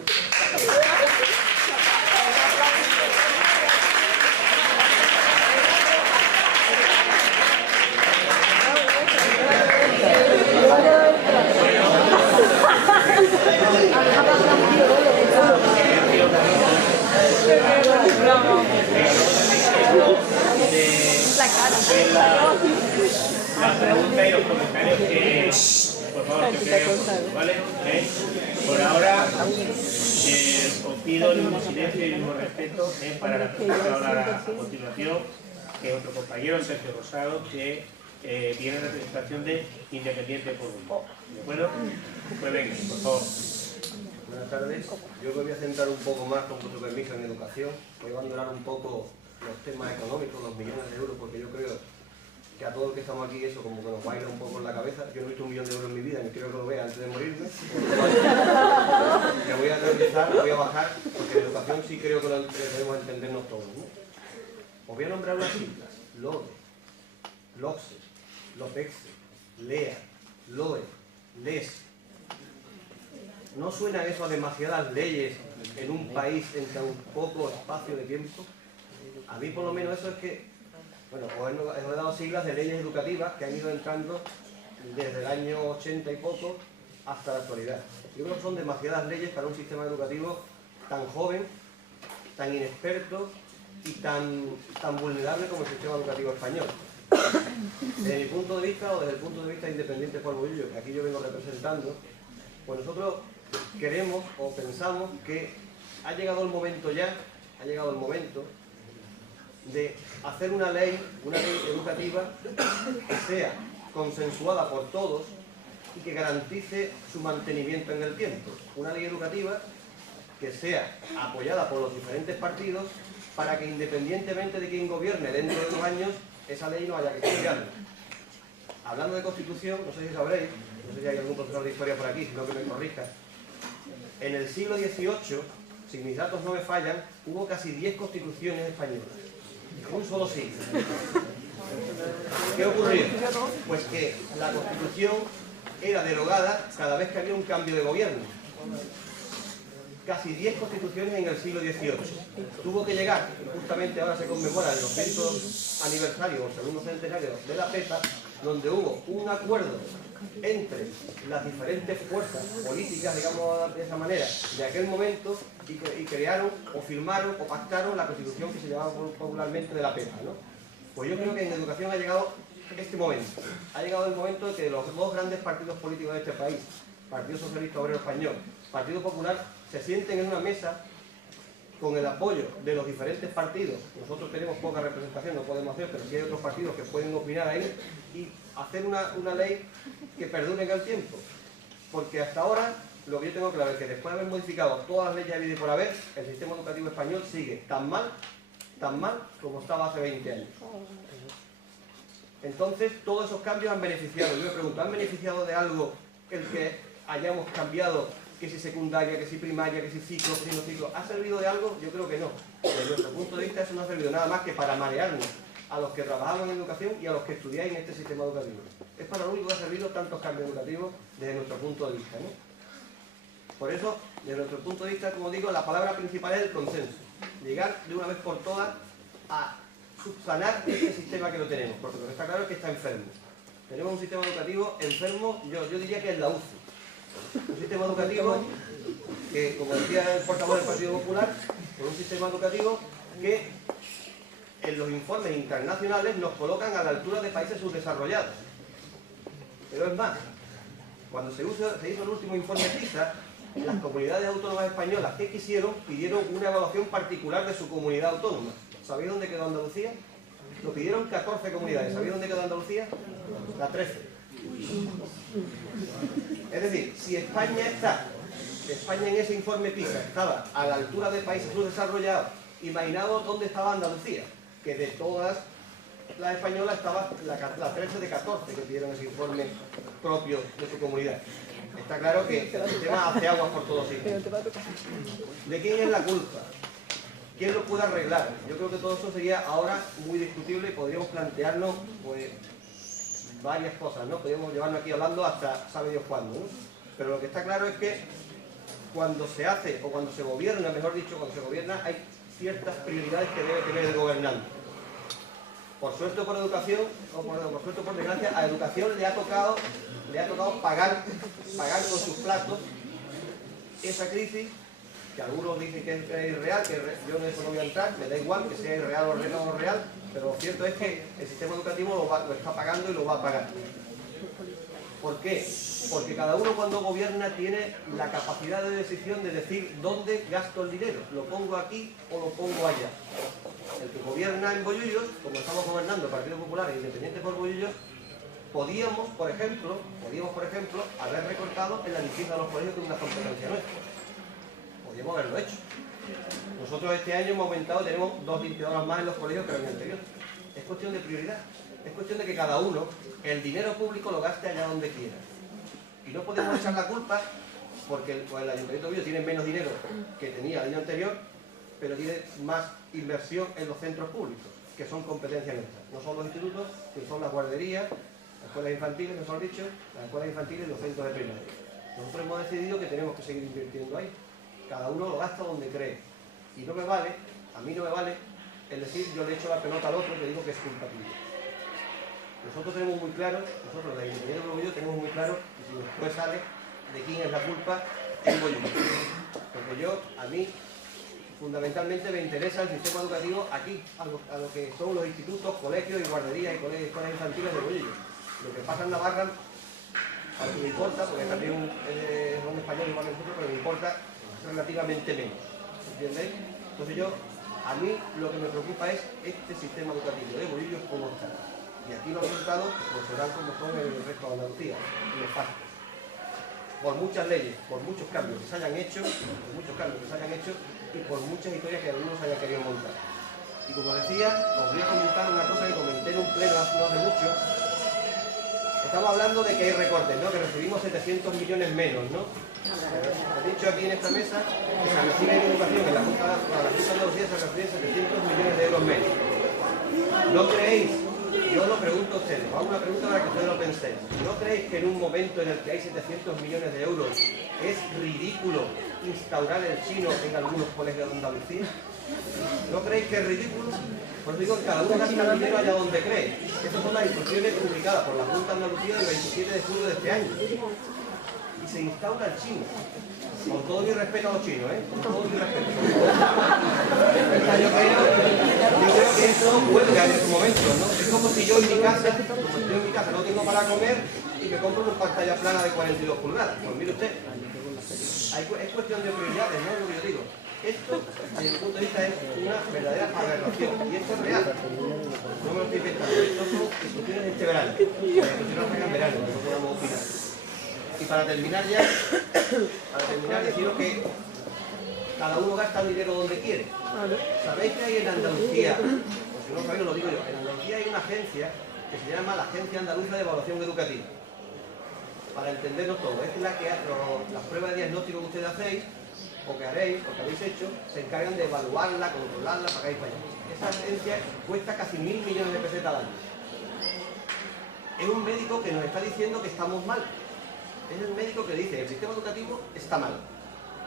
Las preguntas y los comentarios que, por favor, que queremos, ¿vale? Por ahora, os pido el mismo silencio y el mismo respeto para la persona que hablará a continuación, que es otro compañero, Sergio Rosado, que viene en representación de Independiente por un. ¿De acuerdo? Pues venga, por favor. Buenas tardes. Yo me voy a centrar un poco más, con vuestro permiso, en educación. Voy a abandonar un poco los temas económicos, los millones de euros, porque yo creo que a todos los que estamos aquí eso como que nos baila un poco en la cabeza. Yo no he visto 1 millón de euros en mi vida, ni quiero que lo vea antes de morirme. Me voy a realizar, voy a bajar, porque en educación sí creo que debemos entendernos todos, ¿no? Os voy a nombrar unas siglas: LODE, LOCSE, LOPEXE, LEA, LOE, LES. ¿No suena eso a demasiadas leyes en un país en tan poco espacio de tiempo? A mí por lo menos eso es que, bueno, os he dado siglas de leyes educativas que han ido entrando desde el año 80 y poco hasta la actualidad. Yo creo que son demasiadas leyes para un sistema educativo tan joven, tan inexperto y tan vulnerable como el sistema educativo español. Desde mi punto de vista, o desde el punto de vista independiente por Bolillo, que aquí yo vengo representando, pues nosotros queremos o pensamos que ha llegado el momento de hacer una ley educativa que sea consensuada por todos y que garantice su mantenimiento en el tiempo. Una ley educativa que sea apoyada por los diferentes partidos para que independientemente de quién gobierne dentro de 2 años, esa ley no haya que cambiarla. hablando de Constitución, no sé si sabréis, no sé si hay algún profesor de historia por aquí, sino que me corrija. En el siglo XVIII, si mis datos no me fallan, hubo casi 10 constituciones españolas. En un solo siglo. ¿Qué ocurrió? Pues que la Constitución era derogada cada vez que había un cambio de gobierno. Casi 10 constituciones en el siglo XVIII. Tuvo que llegar, y justamente ahora se conmemora el 200 aniversario o segundo centenario de la PETA, donde hubo un acuerdo entre las diferentes fuerzas políticas, digamos de esa manera, de aquel momento, y crearon, o firmaron, o pactaron la Constitución que se llamaba popularmente de la PETA, ¿no? Pues yo creo que en educación ha llegado este momento. Ha llegado el momento de que los dos grandes partidos políticos de este país, Partido Socialista Obrero Español, Partido Popular, se sienten en una mesa con el apoyo de los diferentes partidos. Nosotros tenemos poca representación, no podemos hacer, pero sí hay otros partidos que pueden opinar ahí y hacer una ley que perdure en el tiempo. Porque hasta ahora, lo que yo tengo claro es que después de haber modificado todas las leyes habidas y por haber, el sistema educativo español sigue tan mal como estaba hace 20 años. Entonces, todos esos cambios han beneficiado. Yo me pregunto, ¿han beneficiado de algo el que hayamos cambiado, que si secundaria, que si primaria, que si ciclo, que si no ciclo? ¿Ha servido de algo? Yo creo que no. Desde nuestro punto de vista, eso no ha servido nada más que para marearnos a los que trabajamos en educación y a los que estudiáis en este sistema educativo. Es para lo único que ha servido tantos cambios educativos desde nuestro punto de vista, ¿no? Por eso, desde nuestro punto de vista, como digo, la palabra principal es el consenso. Llegar de una vez por todas a subsanar este sistema que no tenemos, porque lo que está claro es que está enfermo. Tenemos un sistema educativo enfermo, yo diría que es la UCI. Un sistema educativo que, como decía el portavoz del Partido Popular, es un sistema educativo que en los informes internacionales nos colocan a la altura de países subdesarrollados. Pero es más, cuando se hizo el último informe PISA, las comunidades autónomas españolas que quisieron pidieron una evaluación particular de su comunidad autónoma. ¿Sabéis dónde quedó Andalucía? Lo pidieron 14 comunidades. ¿Sabéis dónde quedó Andalucía? La 13. Es decir, si España en ese informe PISA estaba a la altura de países subdesarrollados, imaginaos dónde estaba Andalucía, que de todas las españolas estaba la 13 de 14 que pidieron ese informe propio de su comunidad. Está claro que el sistema hace aguas por todos sitios. ¿De quién es la culpa? ¿Quién lo puede arreglar? Yo creo que todo eso sería ahora muy discutible y podríamos plantearnos pues, varias cosas, ¿no? Podríamos llevarnos aquí hablando hasta sabe Dios cuándo, ¿no? Pero lo que está claro es que cuando se hace, o cuando se gobierna, mejor dicho, cuando se gobierna, hay ciertas prioridades que debe tener el gobernante. Por suerte o por educación, o por suerte o por desgracia, a educación le ha tocado pagar con sus platos esa crisis, que algunos dicen que es irreal, que yo en eso no voy a entrar, me da igual que sea irreal o real, pero lo cierto es que el sistema educativo lo está pagando y lo va a pagar. ¿Por qué? Porque cada uno cuando gobierna tiene la capacidad de decisión de decir dónde gasto el dinero, lo pongo aquí o lo pongo allá. El que gobierna en Bollullos, como estamos gobernando Partido Popular e Independiente por Bollullos, podíamos, por ejemplo, haber recortado en la limpieza de los colegios con una competencia nuestra. Podíamos haberlo hecho. Nosotros este año hemos aumentado, tenemos 2 limpiadoras más en los colegios que el año anterior. Es cuestión de prioridad. Es cuestión de que cada uno, el dinero público lo gaste allá donde quiera. Y no podemos echar la culpa porque el Ayuntamiento de Bollullos tiene menos dinero que tenía el año anterior, pero tiene más inversión en los centros públicos, que son competencia nuestra. No son los institutos, sino son las guarderías, las escuelas infantiles, mejor dicho, las escuelas infantiles y los centros de primaria. Nosotros hemos decidido que tenemos que seguir invirtiendo ahí. Cada uno lo gasta donde cree. Y no me vale, a mí no me vale, el decir yo le echo la pelota al otro y le digo que es culpa tuya. Nosotros tenemos muy claro, nosotros de Independiente de Bollullos tenemos muy claro, y si después sale de quién es la culpa, en Bollullos. Porque a mí, fundamentalmente me interesa el sistema educativo aquí, a lo que son los institutos, colegios y guarderías y escuelas infantiles de Bollullos. Lo que pasa en Navarra, a mí me importa, porque también es un español igual que nosotros, pero me importa relativamente menos. ¿Entiendes? Entonces a mí lo que me preocupa es este sistema educativo de Bollullos como está. Y aquí los resultados pues serán como son en el resto de Andalucía, nefastos. Por muchas leyes, por muchos cambios que se hayan hecho, y por muchas historias que algunos hayan querido montar. Y como decía, os voy a comentar una cosa que comenté en un pleno hace no hace mucho, Estamos hablando de que hay recortes, ¿no? Que recibimos 700 millones menos, ¿no? He dicho aquí en esta mesa que se recibe en educación en la Junta de Andalucía se reciben 700 millones de euros menos. ¿No creéis? Yo lo pregunto a ustedes, os hago una pregunta para que ustedes lo penséis. ¿No creéis que en un momento en el que hay 700 millones de euros es ridículo instaurar el chino en algunos colegios de Andalucía? ¿No creéis que es ridículo? Pues digo que cada uno gasta el dinero allá donde cree. Estas son las instrucciones publicadas por la Junta de Andalucía del 27 de julio de este año. Y se instaura el chino. Con todo mi respeto a los chinos, ¿eh? Con todo mi respeto. Yo creo que eso huelga en su momento, ¿no? Es como si yo en mi casa no tengo para comer y me compro una pantalla plana de 42 pulgadas. Pues mire usted, es cuestión de prioridades, ¿no? Es lo que yo digo. Esto, desde mi punto de vista, es una verdadera aberración. Y esto es real. No me lo estoy inventando. Esto son instrucciones de este verano. Las instrucciones en verano, que no podamos opinar. Y para terminar deciros que cada uno gasta el dinero donde quiere. ¿Sabéis que hay en Andalucía, o si no sabéis lo digo yo, en Andalucía hay una agencia que se llama la Agencia Andaluza de Evaluación Educativa? Para entendernos todo, es la que las pruebas de diagnóstico que ustedes hacéis, o que haréis, o que habéis hecho, se encargan de evaluarla, controlarla, para que hagáis para allá. Esa agencia cuesta casi 1.000 millones de pesetas al año. Es un médico que nos está diciendo que estamos mal. Es el médico que dice, el sistema educativo está mal.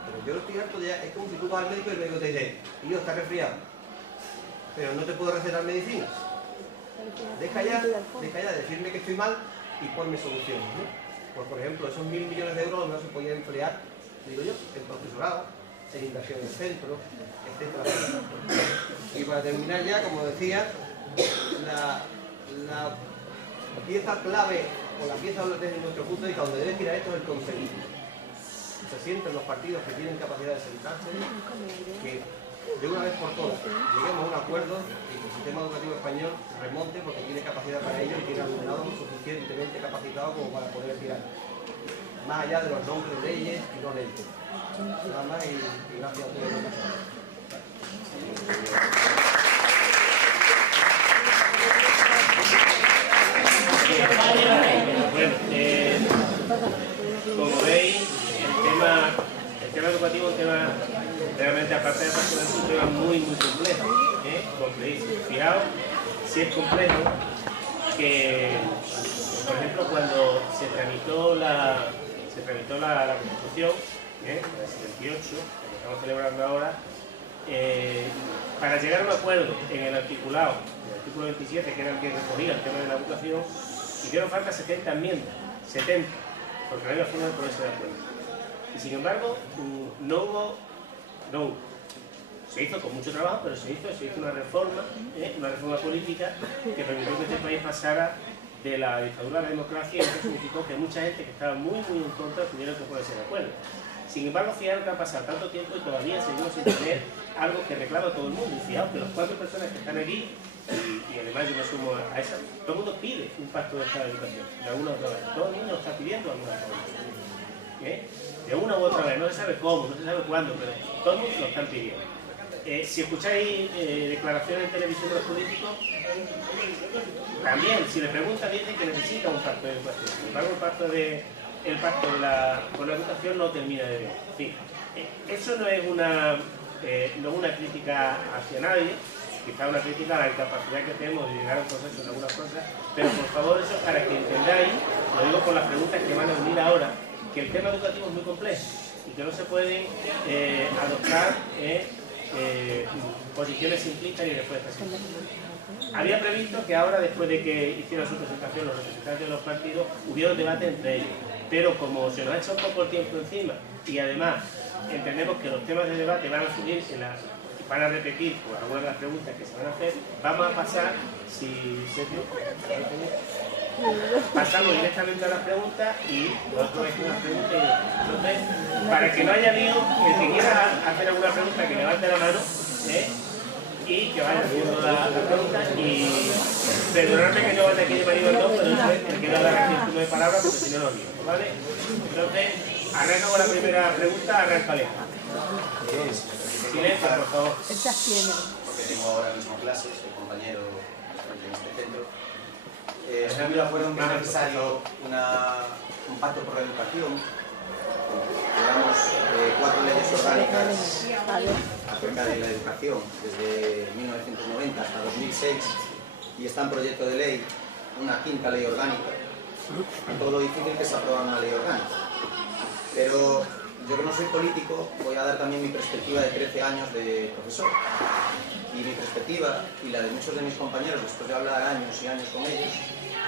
Pero yo lo estoy harto ya, es como si tú vas al médico y el médico te dice, tío, estás resfriado, pero no te puedo recetar medicinas. Deja ya de decirme que estoy mal y ponme soluciones, ¿no? Pues por ejemplo, esos 1.000 millones de euros a lo mejor se podían emplear, digo yo, en profesorado, en inversión en centros, etc. Y para terminar ya, como decía, la pieza clave o la pieza desde nuestro punto de vista donde debe girar esto es el consenso. Se sienten los partidos que tienen capacidad de sentarse, que de una vez por todas lleguemos a un acuerdo y que el sistema educativo español remonte porque tiene capacidad para ello y tiene alumnado suficientemente capacitado como para poder girar. Más allá de los nombres de leyes y no leyes. Nada más y gracias a todos. Bueno, como veis, el tema educativo es un tema realmente, aparte de apasionante, es un tema muy complejo, complejísimo. Fijaos si es complejo que, por ejemplo, cuando se tramitó la Constitución, la 78, que estamos celebrando ahora, para llegar a un acuerdo en el articulado, el artículo 27, que era el que recogía el tema de la educación, hicieron falta 70 enmiendas, 70, porque no había forma de ponerse de acuerdo. Y sin embargo, no hubo. Se hizo con mucho trabajo, pero se hizo una reforma política que permitió que este país pasara de la dictadura a la democracia, y eso significó que mucha gente que estaba muy en contra tuvieron que ponerse de acuerdo. Sin embargo, fijaros que ha pasado tanto tiempo y todavía seguimos sin tener algo que reclama todo el mundo. Y fijaos que las 4 personas que están aquí, y además yo me sumo a esa, todo el mundo pide un pacto de Estado de educación, de alguna u otra vez. Todo el mundo lo está pidiendo de alguna forma. De una u otra vez, no se sabe cómo, no se sabe cuándo, pero todo el mundo lo están pidiendo. Si escucháis declaraciones en televisión de los políticos, también, si le preguntan, dicen que necesita un pacto de educación. Sin embargo, el pacto por la educación no termina de ver. En fin, eso no es una crítica hacia nadie, quizá una crítica a la incapacidad que tenemos de llegar a un consenso en algunas cosas, pero por favor, eso es para que entendáis, lo digo por las preguntas que van a venir ahora, que el tema educativo es muy complejo y que no se pueden adoptar posiciones simplistas y respuestas simplistas. Había previsto que ahora, después de que hicieran su presentación los representantes de los partidos, hubiera un debate entre ellos, pero como se nos ha hecho un poco el tiempo encima y además entendemos que los temas de debate van a subir van a repetir por algunas de las preguntas que se van a hacer, vamos a pasar, pasamos directamente a las preguntas y nosotros hacemos las preguntas y entonces, para que no haya lío, el que quiera hacer alguna pregunta que levante la mano y que vaya haciendo la pregunta y perdonadme que yo vaya aquí de marido no, pero eso es el que da la turno de palabras porque si no lo digo, ¿vale? Entonces, arranca con la primera pregunta, arranca Aleja. Silencio, por favor. Porque tengo ahora mismo clases, soy compañero en este centro. estoy muy de acuerdo en que es necesario un pacto por la educación. Llevamos 4 leyes orgánicas acerca de la educación desde 1990 hasta 2006 y está en proyecto de ley una 5ª ley orgánica. Todo lo difícil que es aprobar una ley orgánica. Pero yo, que no soy político, voy a dar también mi perspectiva de 13 años de profesor. Y mi perspectiva, y la de muchos de mis compañeros, después de hablar años y años con ellos,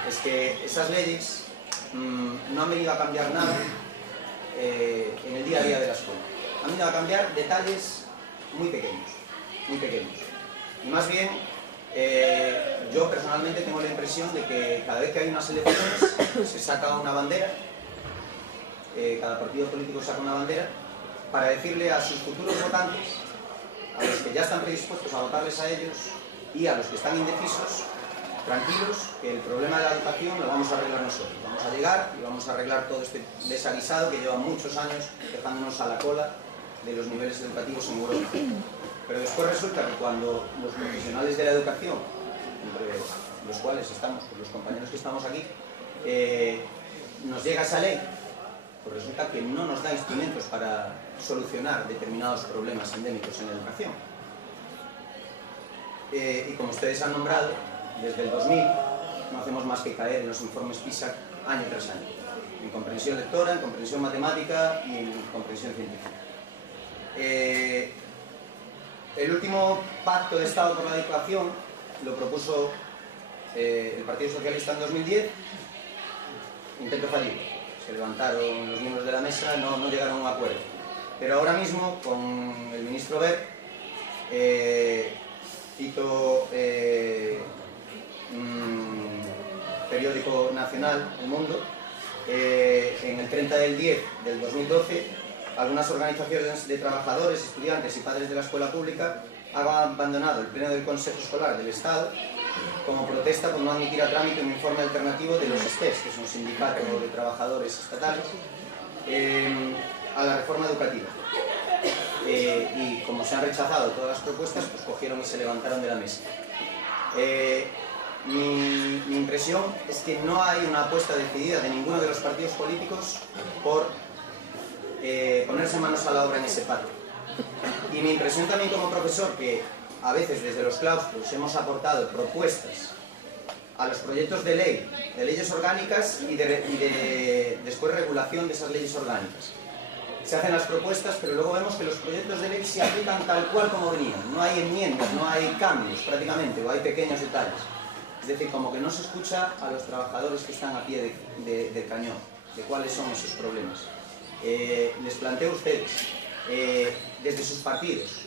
es que esas leyes no han venido a cambiar nada en el día a día de la escuela. Han venido a cambiar detalles muy pequeños, muy pequeños. Y más bien, yo personalmente tengo la impresión de que cada vez que hay unas elecciones se saca una bandera, cada partido político saca una bandera, para decirle a sus futuros votantes, a los que ya están predispuestos a votarles a ellos y a los que están indecisos, tranquilos, que el problema de la educación lo vamos a arreglar nosotros. Vamos a llegar y vamos a arreglar todo este desaguisado que lleva muchos años dejándonos a la cola de los niveles educativos en Europa. Pero después resulta que cuando los profesionales de la educación, entre los cuales estamos, pues los compañeros que estamos aquí, nos llega esa ley, pues resulta que no nos da instrumentos para solucionar determinados problemas endémicos en la educación. Y como ustedes han nombrado, desde el 2000 no hacemos más que caer en los informes PISA año tras año, en comprensión lectora, en comprensión matemática y en comprensión científica. El último pacto de Estado por la educación lo propuso el Partido Socialista en 2010, intento fallido. Se levantaron los miembros de la mesa, no llegaron a un acuerdo. Pero ahora mismo, con el ministro Wert, cito periódico nacional, El Mundo, en el 30 del 10 del 2012, algunas organizaciones de trabajadores, estudiantes y padres de la escuela pública han abandonado el Pleno del Consejo Escolar del Estado como protesta por no admitir a trámite un informe alternativo de los STES, que es un sindicato de trabajadores estatales, a la reforma educativa. Y como se han rechazado todas las propuestas, pues cogieron y se levantaron de la mesa. Mi impresión es que no hay una apuesta decidida de ninguno de los partidos políticos por ponerse manos a la obra en ese pacto. Y mi impresión también como profesor, que a veces desde los claustros hemos aportado propuestas a los proyectos de ley, de leyes orgánicas y de después regulación de esas leyes orgánicas. Se hacen las propuestas, pero luego vemos que los proyectos de ley se aplican tal cual como venían. No hay enmiendas, no hay cambios prácticamente, o hay pequeños detalles. Es decir, como que no se escucha a los trabajadores que están a pie del cañón, de cuáles son esos problemas. Les planteo a ustedes, desde sus partidos,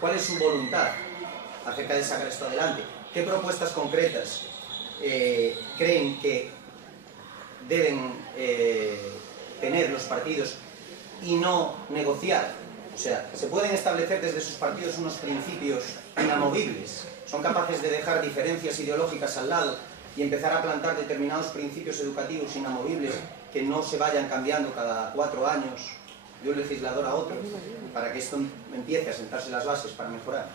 ¿cuál es su voluntad acerca de sacar esto adelante? ¿Qué propuestas concretas creen que deben tener los partidos y no negociar? O sea, ¿se pueden establecer desde sus partidos unos principios inamovibles? ¿Son capaces de dejar diferencias ideológicas al lado y empezar a plantar determinados principios educativos inamovibles que no se vayan cambiando cada 4 años de un legislador a otro, para que esto empiece a sentarse las bases para mejorar?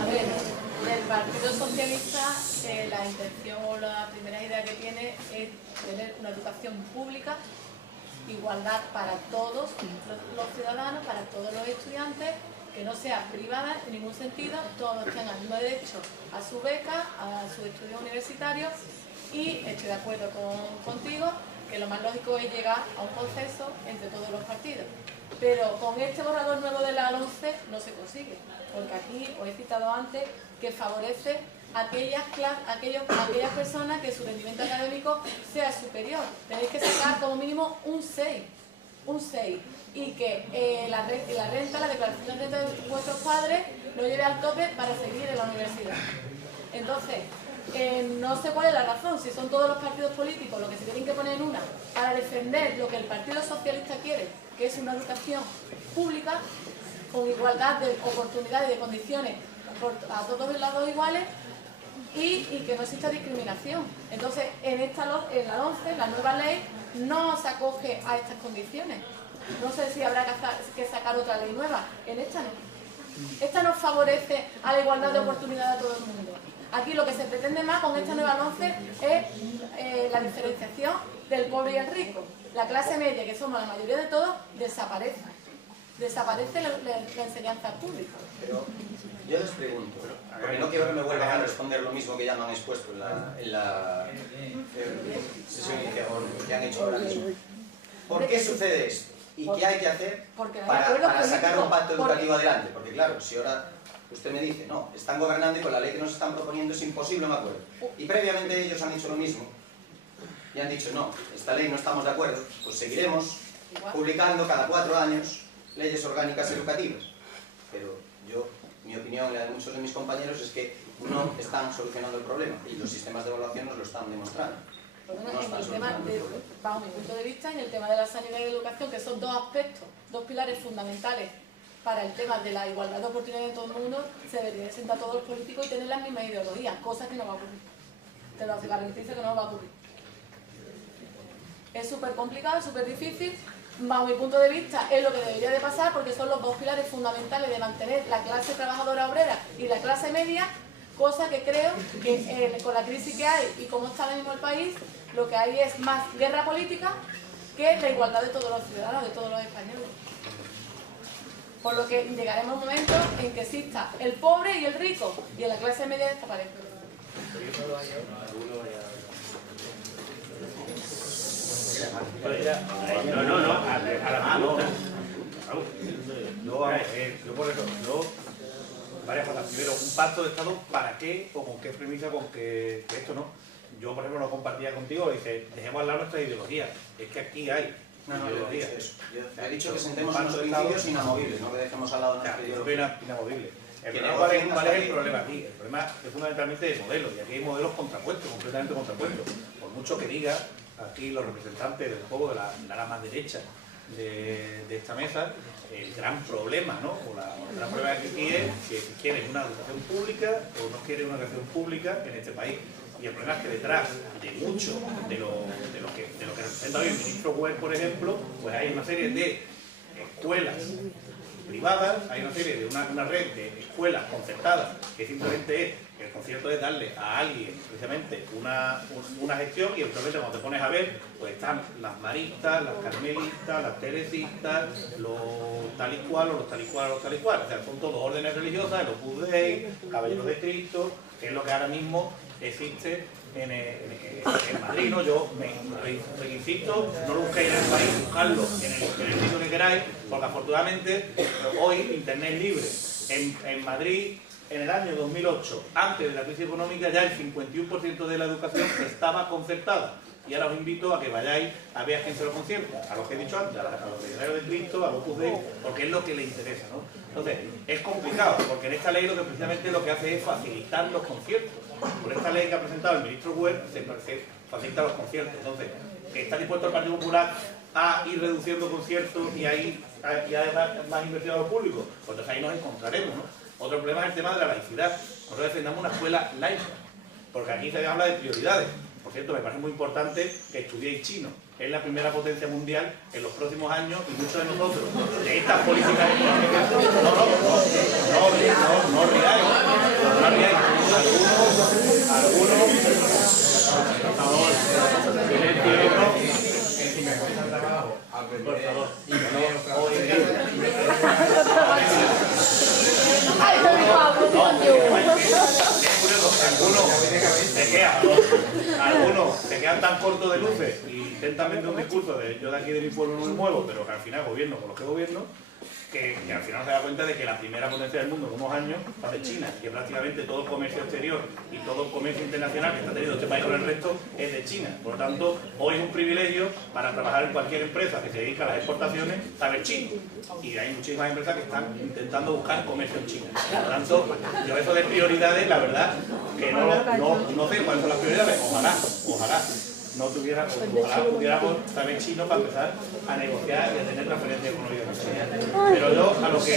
A ver, el Partido Socialista, la intención o la primera idea que tiene es tener una educación pública, igualdad para todos los ciudadanos, para todos los estudiantes, que no sea privada en ningún sentido, todos tengan el mismo derecho a su beca, a su estudio universitario, y estoy de acuerdo contigo que lo más lógico es llegar a un consenso entre todos los partidos. Pero con este borrador nuevo de la LOMCE no se consigue, porque aquí os he citado antes que favorece a aquellas personas que su rendimiento académico sea superior. Tenéis que sacar como mínimo un 6, y que la renta, la declaración de renta de vuestros padres lo lleve al tope para seguir en la universidad. Entonces, no sé cuál es la razón, si son todos los partidos políticos los que se tienen que poner en una para defender lo que el Partido Socialista quiere, que es una educación pública con igualdad de oportunidades y de condiciones a todos los lados iguales, y que no exista discriminación. Entonces, en la 11, la nueva ley, no se acoge a estas condiciones. No sé si habrá que sacar otra ley nueva. En esta no. Esta nos favorece a la igualdad de oportunidades a todo el mundo. Aquí lo que se pretende más con esta nueva 11 es la diferenciación del pobre y el rico. La clase media, que somos la mayoría de todos, desaparece. Desaparece la enseñanza pública. Pero yo les pregunto, porque no quiero que me vuelvan a responder lo mismo que ya me han expuesto en la sesión que han hecho ahora mismo. ¿Por qué sucede esto? ¿Y qué hay que hacer para sacar un pacto educativo adelante? Porque claro, si ahora usted me dice, no, están gobernando y con la ley que nos están proponiendo es imposible un acuerdo. Y previamente ellos han hecho lo mismo y han dicho, no, esta ley no estamos de acuerdo, pues seguiremos publicando cada 4 años leyes orgánicas educativas. Pero mi opinión y la de muchos de mis compañeros es que no están solucionando el problema y los sistemas de evaluación nos lo están demostrando. En el tema, bajo mi punto de vista, en el tema de la sanidad y la educación, que son 2 aspectos, 2 pilares fundamentales para el tema de la igualdad de oportunidades de todo el mundo, se deberían sentar todos los políticos y tener las mismas ideologías, cosa que no va a ocurrir. Te lo garantizo que no va a ocurrir. Es súper complicado, es súper difícil. Bajo mi punto de vista es lo que debería de pasar, porque son los 2 pilares fundamentales de mantener la clase trabajadora obrera y la clase media, cosa que creo que con la crisis que hay y cómo está ahora mismo el país, lo que hay es más guerra política que la igualdad de todos los ciudadanos, de todos los españoles. Por lo que llegaremos a un momento en que exista el pobre y el rico, y en la clase media desaparece. No, a la pregunta. Yo por eso, varias cosas. Primero, un pacto de Estado, ¿para qué o con qué premisa, con que esto no? Yo, por ejemplo, no compartía contigo, dice, dejemos hablar nuestra ideología. Es que aquí hay ideología. Yo he dicho que sentemos unos principios inamovibles, no que dejemos al lado nuestra ideología. Inamovible. ¿Cuál es el problema aquí? El problema es fundamentalmente de modelos, y aquí hay modelos contrapuestos, completamente contrapuestos. Por mucho que diga aquí los representantes del juego de la ala más derecha de esta mesa, el gran problema, ¿no? El gran problema que aquí es que quieren una educación pública o no quieren una educación pública en este país. Y el problema es que detrás de mucho de lo que representa hoy el ministro Wert, por ejemplo, pues hay una serie de escuelas privadas, hay una serie de una red de escuelas concertadas que simplemente es, el concierto es darle a alguien precisamente una gestión, y probablemente cuando te pones a ver, pues están las maristas, las carmelitas, las teresistas, los tal y cual, o los tal y cual, o los tal y cual. O sea, son todos órdenes religiosas, los Opus Dei, Caballeros de Cristo, que es lo que ahora mismo existe en Madrid, ¿no? Yo insisto, no lo busquéis en el país, buscadlo en el sitio que queráis, porque afortunadamente hoy Internet es libre. En Madrid, en el año 2008, antes de la crisis económica, ya el 51% de la educación estaba concertada. Y ahora os invito a que vayáis a ver a quién se lo concierta, a los que he dicho antes, a los legionarios de Cristo, a los Opus Dei, porque es lo que les interesa, ¿no? Entonces, es complicado, porque en esta ley precisamente lo que hace es facilitar los conciertos. Por esta ley que ha presentado el ministro Wert, se facilita los conciertos. Entonces, ¿está dispuesto el Partido Popular a ir reduciendo conciertos y a más inversión a los públicos? Pues entonces ahí nos encontraremos, ¿no? Otro problema es el tema de la laicidad. Nosotros defendamos una escuela laica, porque aquí se habla de prioridades. Por cierto, me parece muy importante que estudiéis chino. Es la primera potencia mundial en los próximos años, y muchos de nosotros, de estas políticas económicas, no riáis. Algunos, por favor, por favor, algunos se quedan tan cortos de luces y intentan vender un discurso de yo de aquí de mi pueblo no me muevo, pero que al final gobierno con los que gobierno, que al final se da cuenta de que la primera potencia del mundo en unos años va a ser China, y que prácticamente todo el comercio exterior y todo el comercio internacional que está teniendo este país con el resto es de China. Por lo tanto, hoy es un privilegio para trabajar en cualquier empresa que se dedica a las exportaciones saber chino, y hay muchísimas empresas que están intentando buscar comercio en China. Por lo tanto, yo eso de prioridades, la verdad que no sé cuáles son las prioridades. Ojalá no tuviéramos, ojalá pudiéramos saber chino para empezar a negociar y a tener transferencias económicas. Pero yo a lo que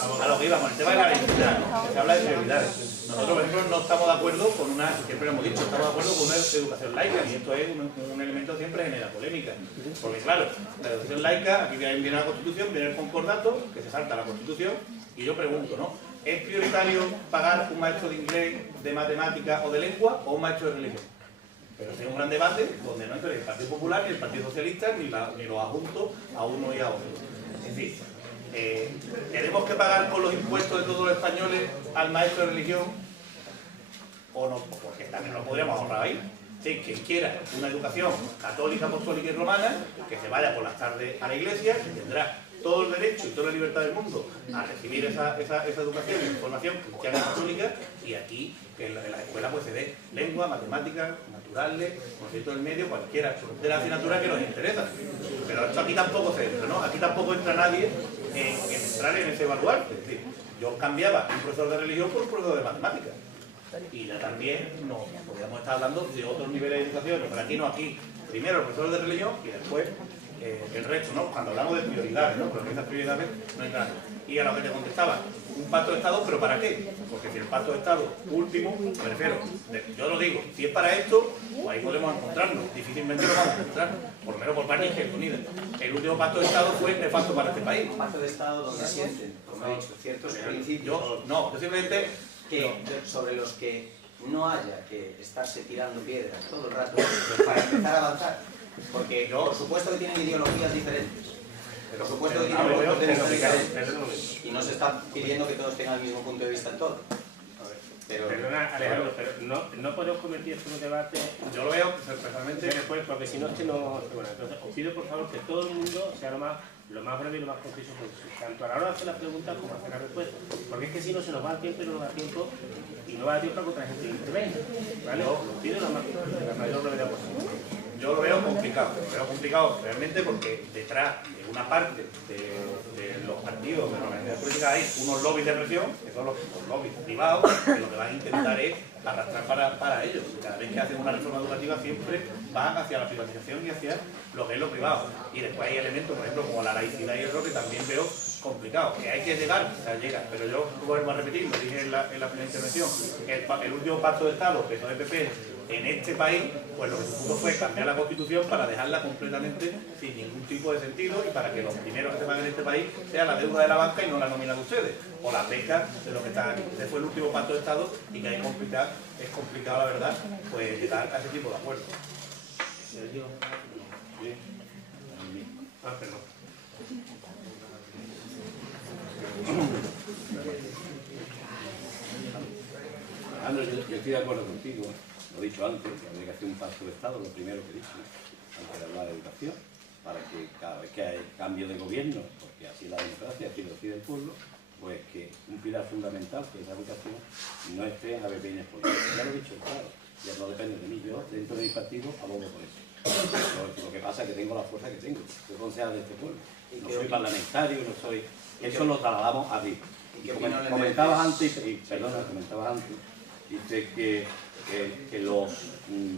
a lo que iba con el tema de la laicidad, ¿no? Se habla de prioridades. Nosotros, por ejemplo, no estamos de acuerdo con una, siempre lo hemos dicho, estamos de acuerdo con una educación laica, y esto es un elemento siempre genera polémica. Porque claro, la educación laica, aquí viene la Constitución, viene el concordato, que se salta la Constitución, y yo pregunto, ¿no? ¿Es prioritario pagar un maestro de inglés, de matemáticas o de lengua, o un maestro de religión? Pero es un gran debate donde no entra ni el Partido Popular, ni el Partido Socialista, ni los adjuntos a uno y a otro. Es decir, ¿tenemos que pagar con los impuestos de todos los españoles al maestro de religión? ¿O no? Porque también lo podríamos ahorrar ahí. Sí, quien quiera una educación católica, apostólica y romana, que se vaya por las tardes a la iglesia, que tendrá todo el derecho y toda la libertad del mundo a recibir esa educación y información cristiana y católica, y aquí en la escuela pues se dé lengua, matemáticas, naturales, conocimiento del medio, cualquiera de las asignaturas que nos interesa. Pero esto aquí tampoco se entra, ¿no? Aquí tampoco entra nadie en entrar en ese baluarte. Es decir, yo cambiaba un profesor de religión por un profesor de matemáticas. Y ya también podríamos estar hablando de otros niveles de educación, pero aquí no, aquí primero el profesor de religión y después el resto, ¿no? Cuando hablamos de prioridades, ¿no? Porque esas prioridades no hay nada. Y a lo que te contestaba, un pacto de Estado, ¿pero para qué? Porque si el pacto de Estado último, me refiero, yo lo digo, si es para esto, pues ahí podemos encontrarnos, difícilmente lo vamos a encontrar, por lo menos por parte de Izquierda Unida. El último pacto de Estado fue nefasto para este país. Un pacto de Estado donde sienten, como he dicho, ciertos principios yo simplemente sobre los que no haya que estarse tirando piedras todo el rato para empezar a avanzar. Porque por supuesto que tienen ideologías diferentes, por supuesto que tienen puntos de vista diferentes, y no se está pidiendo que todos tengan el mismo punto de vista en todo. Perdona, Alejandro, pero no podemos convertir esto en un debate. Yo lo veo personalmente Después, porque si no es que no. Bueno, entonces os pido por favor que todo el mundo sea lo más breve y lo más conciso posible, tanto a la hora de hacer las preguntas como a hacer las respuestas, porque es que si no se nos va el tiempo y no nos da tiempo, y no va a dar tiempo para que otra gente intervenga, ¿vale? Os pido la mayor brevedad posible. Yo lo veo complicado realmente, porque detrás de una parte de los partidos, de las organizaciones políticas, hay unos lobbies de presión, que son los lobbies privados, que lo que van a intentar es arrastrar para ellos. Cada vez que hacen una reforma educativa siempre van hacia la privatización y hacia lo que es lo privado. Y después hay elementos, por ejemplo, como la laicidad y eso, que también veo complicado. Que hay que llegar, o sea, llega. Pero yo vuelvo a repetir, lo dije en la primera intervención, el último pacto de Estado, que son PP, en este país, pues lo que se puso fue cambiar la Constitución para dejarla completamente sin ningún tipo de sentido, y para que los primeros que se paguen en este país sea la deuda de la banca y no la nómina de ustedes, o las becas de los que están aquí. Ese fue el último pacto de Estado, y que es complicado la verdad, pues llegar a ese tipo de acuerdos. Sergio. Bien. Perdón. Yo estoy de acuerdo contigo, lo he dicho antes, que habría que hacer un pacto de Estado, lo primero que he dicho, antes de hablar de educación, para que cada vez que hay cambio de gobierno, porque así es la democracia, así lo decide el pueblo, pues que un pilar fundamental, que es la educación, no esté en ABPNs políticos. Ya lo he dicho, claro, ya no depende de mí, yo dentro de mi partido abogo por eso. Lo que pasa es que tengo la fuerza que tengo, soy concejal de este pueblo, no soy parlamentario, no soy... Eso lo trasladamos a arriba. Comentabas antes, dice que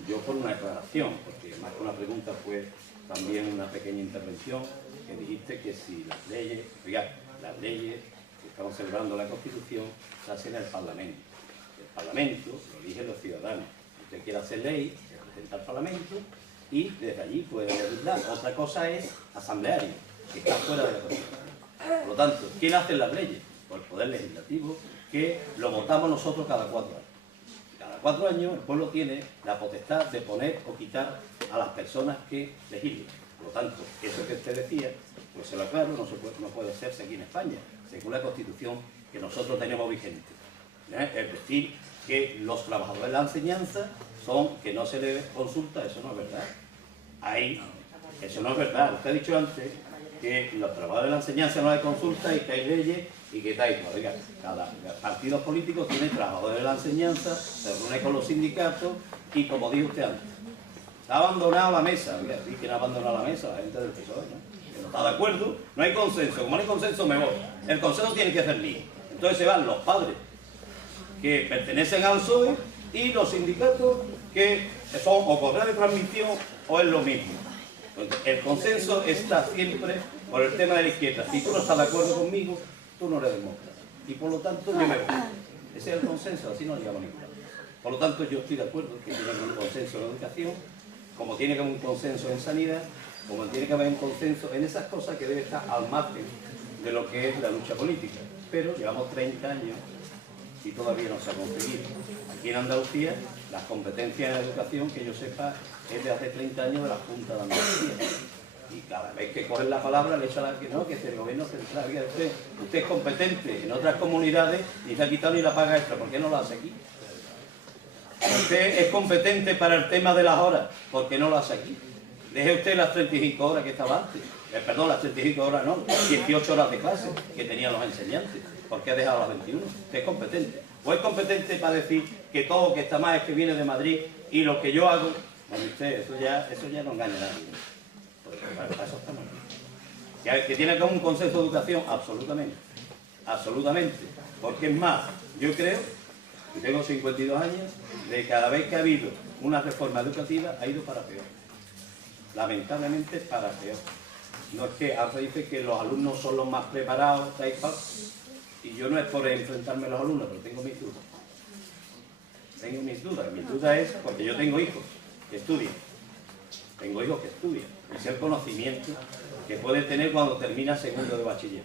yo por una aclaración, porque más que una pregunta fue también una pequeña intervención, que dijiste que si las leyes que estamos celebrando la Constitución se hacen en el Parlamento. El Parlamento lo eligen los ciudadanos. Si usted quiere hacer ley, se presenta al Parlamento y desde allí puede legislar. Otra cosa es asambleario, que está fuera de la Constitución. Por lo tanto, ¿quién hace las leyes? Pues el Poder Legislativo, que lo votamos nosotros cada 4 años. Cada 4 años el pueblo tiene la potestad de poner o quitar a las personas que legislan. Por lo tanto, eso que usted decía, pues se lo aclaro, no puede hacerse aquí en España, según la Constitución que nosotros tenemos vigente. Es decir, que los trabajadores de la enseñanza son que no se les consulta, eso no es verdad. Eso no es verdad. Usted ha dicho antes que los trabajadores de la enseñanza no hay consulta y que hay leyes y que tal. Cada partido político tiene trabajadores de la enseñanza, se reúne con los sindicatos y, como dijo usted antes, se ha abandonado la mesa. Oiga, ¿sí? ¿Quién ha abandonado la mesa? La gente del PSOE, ¿no? Que no está de acuerdo, no hay consenso. Como no hay consenso, me voy. El consenso tiene que ser mío. Entonces se van los padres que pertenecen al PSOE y los sindicatos que son o correa de transmisión o es lo mismo. Entonces, el consenso está siempre por el tema de la izquierda. Si tú no estás de acuerdo conmigo, tú no eres demócrata. Y por lo tanto yo me voy. Ese es el consenso, así no llegamos a ningún lado. Por lo tanto yo estoy de acuerdo que tiene que haber un consenso en la educación, como tiene que haber un consenso en sanidad, como tiene que haber un consenso en esas cosas que debe estar al margen de lo que es la lucha política. Pero llevamos 30 años y todavía no se ha conseguido. Aquí en Andalucía, las competencias en la educación, que yo sepa, es de hace 30 años de la Junta de Andalucía. Y cada vez que cogen la palabra le echan que no, que es el gobierno central. Usted es competente en otras comunidades y se ha quitado ni la paga extra. ¿Por qué no lo hace aquí? Usted es competente para el tema de las horas. ¿Por qué no lo hace aquí? Deje usted las 35 horas que estaba antes. Perdón, las 35 horas no, 18 horas de clase que tenían los enseñantes. ¿Por qué ha dejado las 21? Usted es competente. ¿O es competente para decir que todo lo que está mal es que viene de Madrid y lo que yo hago? Bueno, usted, eso ya no engaña a nadie. Eso está mal. ¿Que tiene que haber un consenso de educación? Absolutamente. Absolutamente. Porque es más, yo creo, y tengo 52 años, de cada vez que ha habido una reforma educativa ha ido para peor. Lamentablemente para peor. No es que ahora dice que los alumnos son los más preparados, y yo no es por enfrentarme a los alumnos, pero tengo mis dudas. Tengo mis dudas. Mis dudas es porque yo tengo hijos que estudian. Tengo hijos que estudian. Y sé el conocimiento que puede tener cuando termina segundo de bachiller.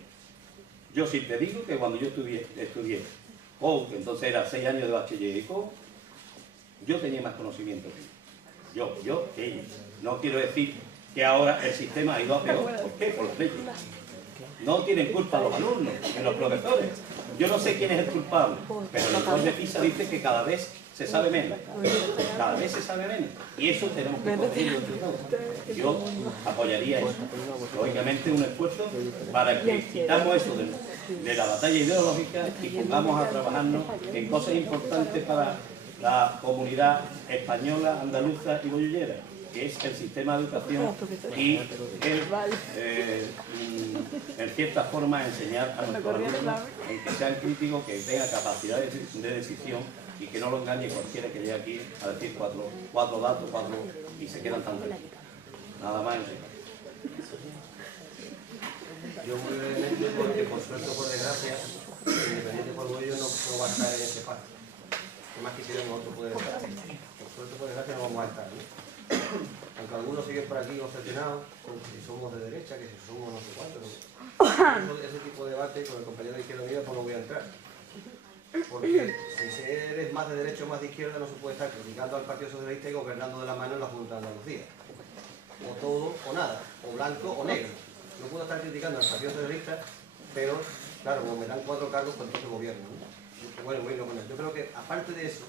Yo sí te digo que cuando yo estudié que entonces era 6 años de bachiller y yo tenía más conocimiento que ellos. Yo que ellos. No quiero decir que ahora el sistema ha ido a peor. ¿Por qué? Por las leyes. No tienen culpa los alumnos, ni los profesores. Yo no sé quién es el culpable, pero el informe de PISA dice que cada vez se sabe menos. Cada vez se sabe menos. Y eso tenemos que corregirlo entre todos. Yo apoyaría eso. Lógicamente un esfuerzo para que quitamos eso de la batalla ideológica y pongamos a trabajarnos en cosas importantes para la comunidad española, andaluza y boyullera, que es el sistema de educación y en cierta forma enseñar a nuestros alumnos en que sean críticos, que tengan capacidad de decisión y que no lo engañe cualquiera que llegue aquí a decir cuatro datos y se quedan tan tranquilos. Nada más. Yo muy brevemente, porque por suerte o por desgracia, Independiente por Bollo no va a estar en ese pacto. ¿Qué más quisiera nosotros poder estar? Por suerte o por desgracia no vamos a estar, ¿no? Aunque algunos siguen por aquí obsesionados con que si somos de derecha, que si somos no sé cuántos. Ese tipo de debate con el compañero de Izquierda Unida pues no voy a entrar. Porque si eres más de derecha o más de izquierda no se puede estar criticando al Partido Socialista y gobernando de la mano en la Junta de Andalucía. O todo o nada, o blanco o negro. No puedo estar criticando al Partido Socialista, pero claro, como me dan 4 cargos, pues entonces gobierno, ¿no? Bueno, yo creo que aparte de eso,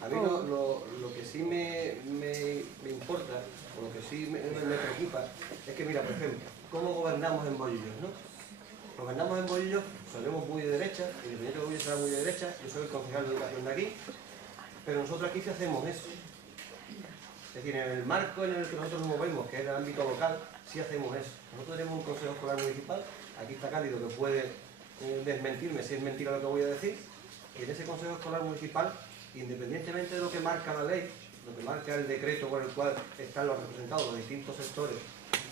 a mí lo que sí me importa, o lo que sí me preocupa, es que mira, por ejemplo, ¿cómo gobernamos en Bollillos, no? Gobernamos en Bollillos, seremos muy de derecha, Independiente de Bollillos será muy de derecha, yo soy el concejal de educación de aquí, pero nosotros aquí sí hacemos eso. Es decir, en el marco en el que nosotros nos movemos, que es el ámbito local, sí hacemos eso. Nosotros tenemos un consejo escolar municipal, aquí está Cálido que puede desmentirme si es mentira lo que voy a decir, y en ese consejo escolar municipal, independientemente de lo que marca la ley, lo que marca el decreto por el cual están los representados los distintos sectores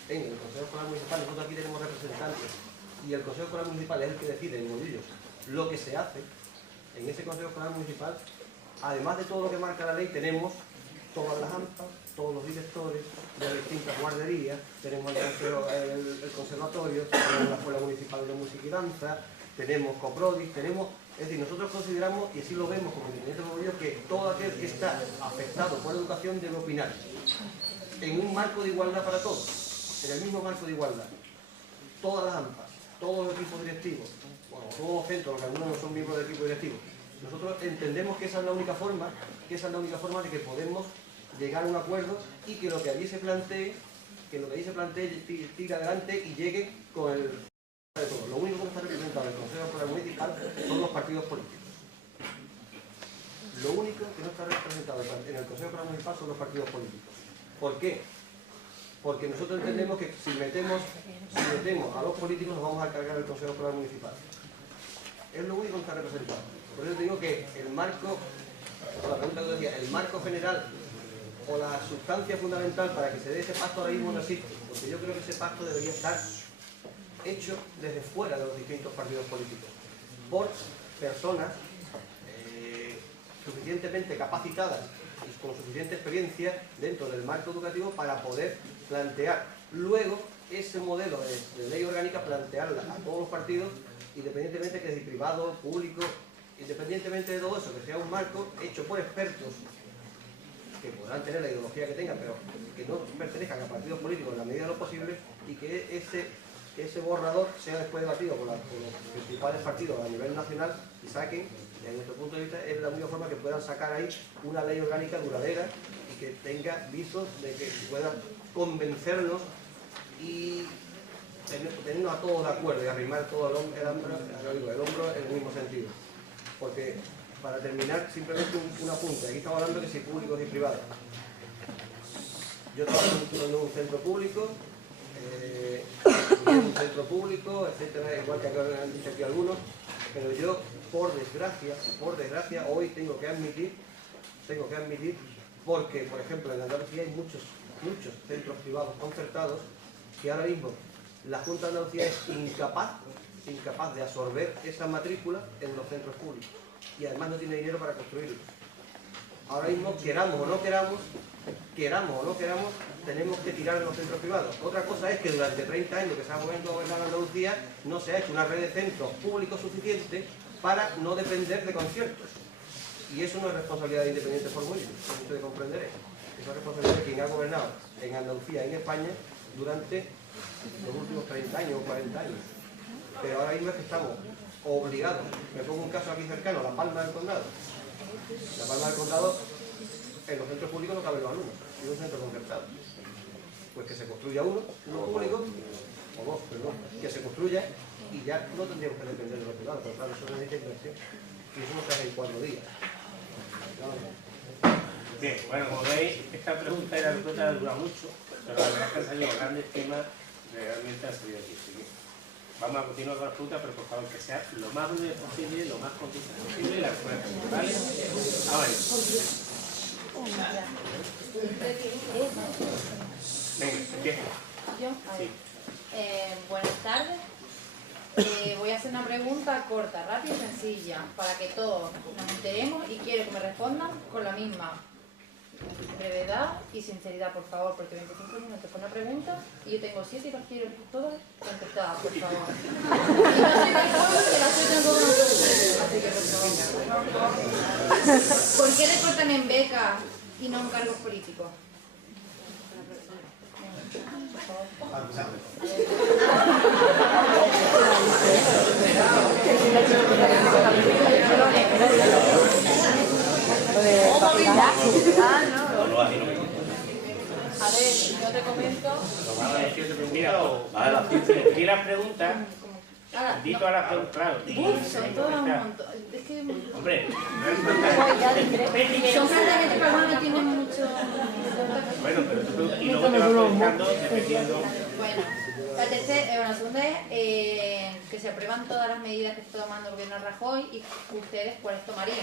en el consejo escolar municipal, nosotros aquí tenemos representantes y el consejo escolar municipal es el que decide en Bollillos lo que se hace en ese consejo escolar municipal. Además de todo lo que marca la ley, tenemos todas las AMPA, todos los directores de las distintas guarderías, tenemos el conservatorio, tenemos la Escuela Municipal de Música y Danza, tenemos Coprodis, es decir, nosotros consideramos, y así lo vemos como Independiente de Bollillos, que todo aquel que está afectado por la educación debe opinar en un marco de igualdad para todos, en el mismo marco de igualdad. Todas las AMPA, todos los equipos directivos, bueno, todos los centros, porque algunos no son miembros del equipo directivo, nosotros entendemos que esa es la única forma, de que podemos llegar a un acuerdo y que lo que allí se plantee, tire adelante y llegue con el de todo. Lo único que está representado en el Consejo Escolar Municipal son los partidos políticos. Lo único que no está representado en el Consejo Escolar Municipal son los partidos políticos. ¿Por qué? Porque nosotros entendemos que si metemos a los políticos nos vamos a cargar el Consejo Escolar Municipal. Es lo único que está representado. Por eso te digo que el marco, o la pregunta que te decía, el marco general o la sustancia fundamental para que se dé ese pacto ahora mismo no existe, porque yo creo que ese pacto debería estar hecho desde fuera de los distintos partidos políticos, por personas suficientemente capacitadas y con suficiente experiencia dentro del marco educativo para poder plantear luego ese modelo de ley orgánica, plantearla a todos los partidos, independientemente que es privado, público, independientemente de todo eso, que sea un marco hecho por expertos que podrán tener la ideología que tengan, pero que no pertenezcan a partidos políticos en la medida de lo posible, y que ese borrador sea después debatido por los principales partidos a nivel nacional y saquen, desde nuestro punto de vista, es la única forma que puedan sacar ahí una ley orgánica duradera y que tenga visos de que pueda convencernos y tenernos a todos de acuerdo y arrimar todo el hombro en el mismo sentido. Porque, para terminar, simplemente un apunte. Aquí estamos hablando de si públicos y privados. Yo trabajo en un centro público, etcétera, igual que han dicho aquí algunos, pero yo, por desgracia, hoy tengo que admitir, porque, por ejemplo, en Andalucía hay muchos centros privados concertados que ahora mismo la Junta de Andalucía es incapaz de absorber esa matrícula en los centros públicos y además no tiene dinero para construirlos. Ahora mismo, queramos o no queramos, tenemos que tirar en los centros privados. Otra cosa es que durante 30 años que se ha gobernado Andalucía no se ha hecho una red de centros públicos suficiente para no depender de conciertos. Y eso no es responsabilidad de Independiente Formulín, como ustedes comprenderéis. Es la responsabilidad de quien ha gobernado en Andalucía y en España durante los últimos 30 años o 40 años. Pero ahora mismo es que estamos obligados. Me pongo un caso aquí cercano, La Palma del Condado. La Palma del Condado, en los centros públicos no caben los alumnos, y un centro concertado. Pues que se construya uno público, o dos, perdón, que se construya y ya no tendríamos que depender de los privados, pero claro, eso necesita inversión. Y eso no se hace en 4 días. Bien, bueno, como veis, esta pregunta era dura mucho, pero la verdad es que han salido grandes temas, realmente han salido aquí. Así que vamos a continuar con las preguntas, pero por favor que sea lo más breve posible, lo más concisa posible y la respuesta, ¿vale? Ahora. Venga, empieza. ¿Yo? Sí. Buenas tardes. Voy a hacer una pregunta corta, rápida y sencilla, para que todos nos enteremos, y quiero que me respondan con la misma brevedad y sinceridad, por favor, porque 25 minutos por una pregunta y yo tengo 7 y las quiero todas contestadas, por favor. Y no soy del juego que las estoy tengo una pregunta, así que por favor. ¿Por qué recortan en becas y no en cargos políticos? Por favor. A ver, yo te comento. Mira, di las preguntas, di todas las preguntas, claro. Son todas un montón. Es que Hombre, son claramente personas que tienen mucho. bueno, pero tú y luego te vas contestando dependiendo. Bueno, la segunda es que se aprueban todas las medidas que está tomando el gobierno de Rajoy y ustedes cuáles tomarían.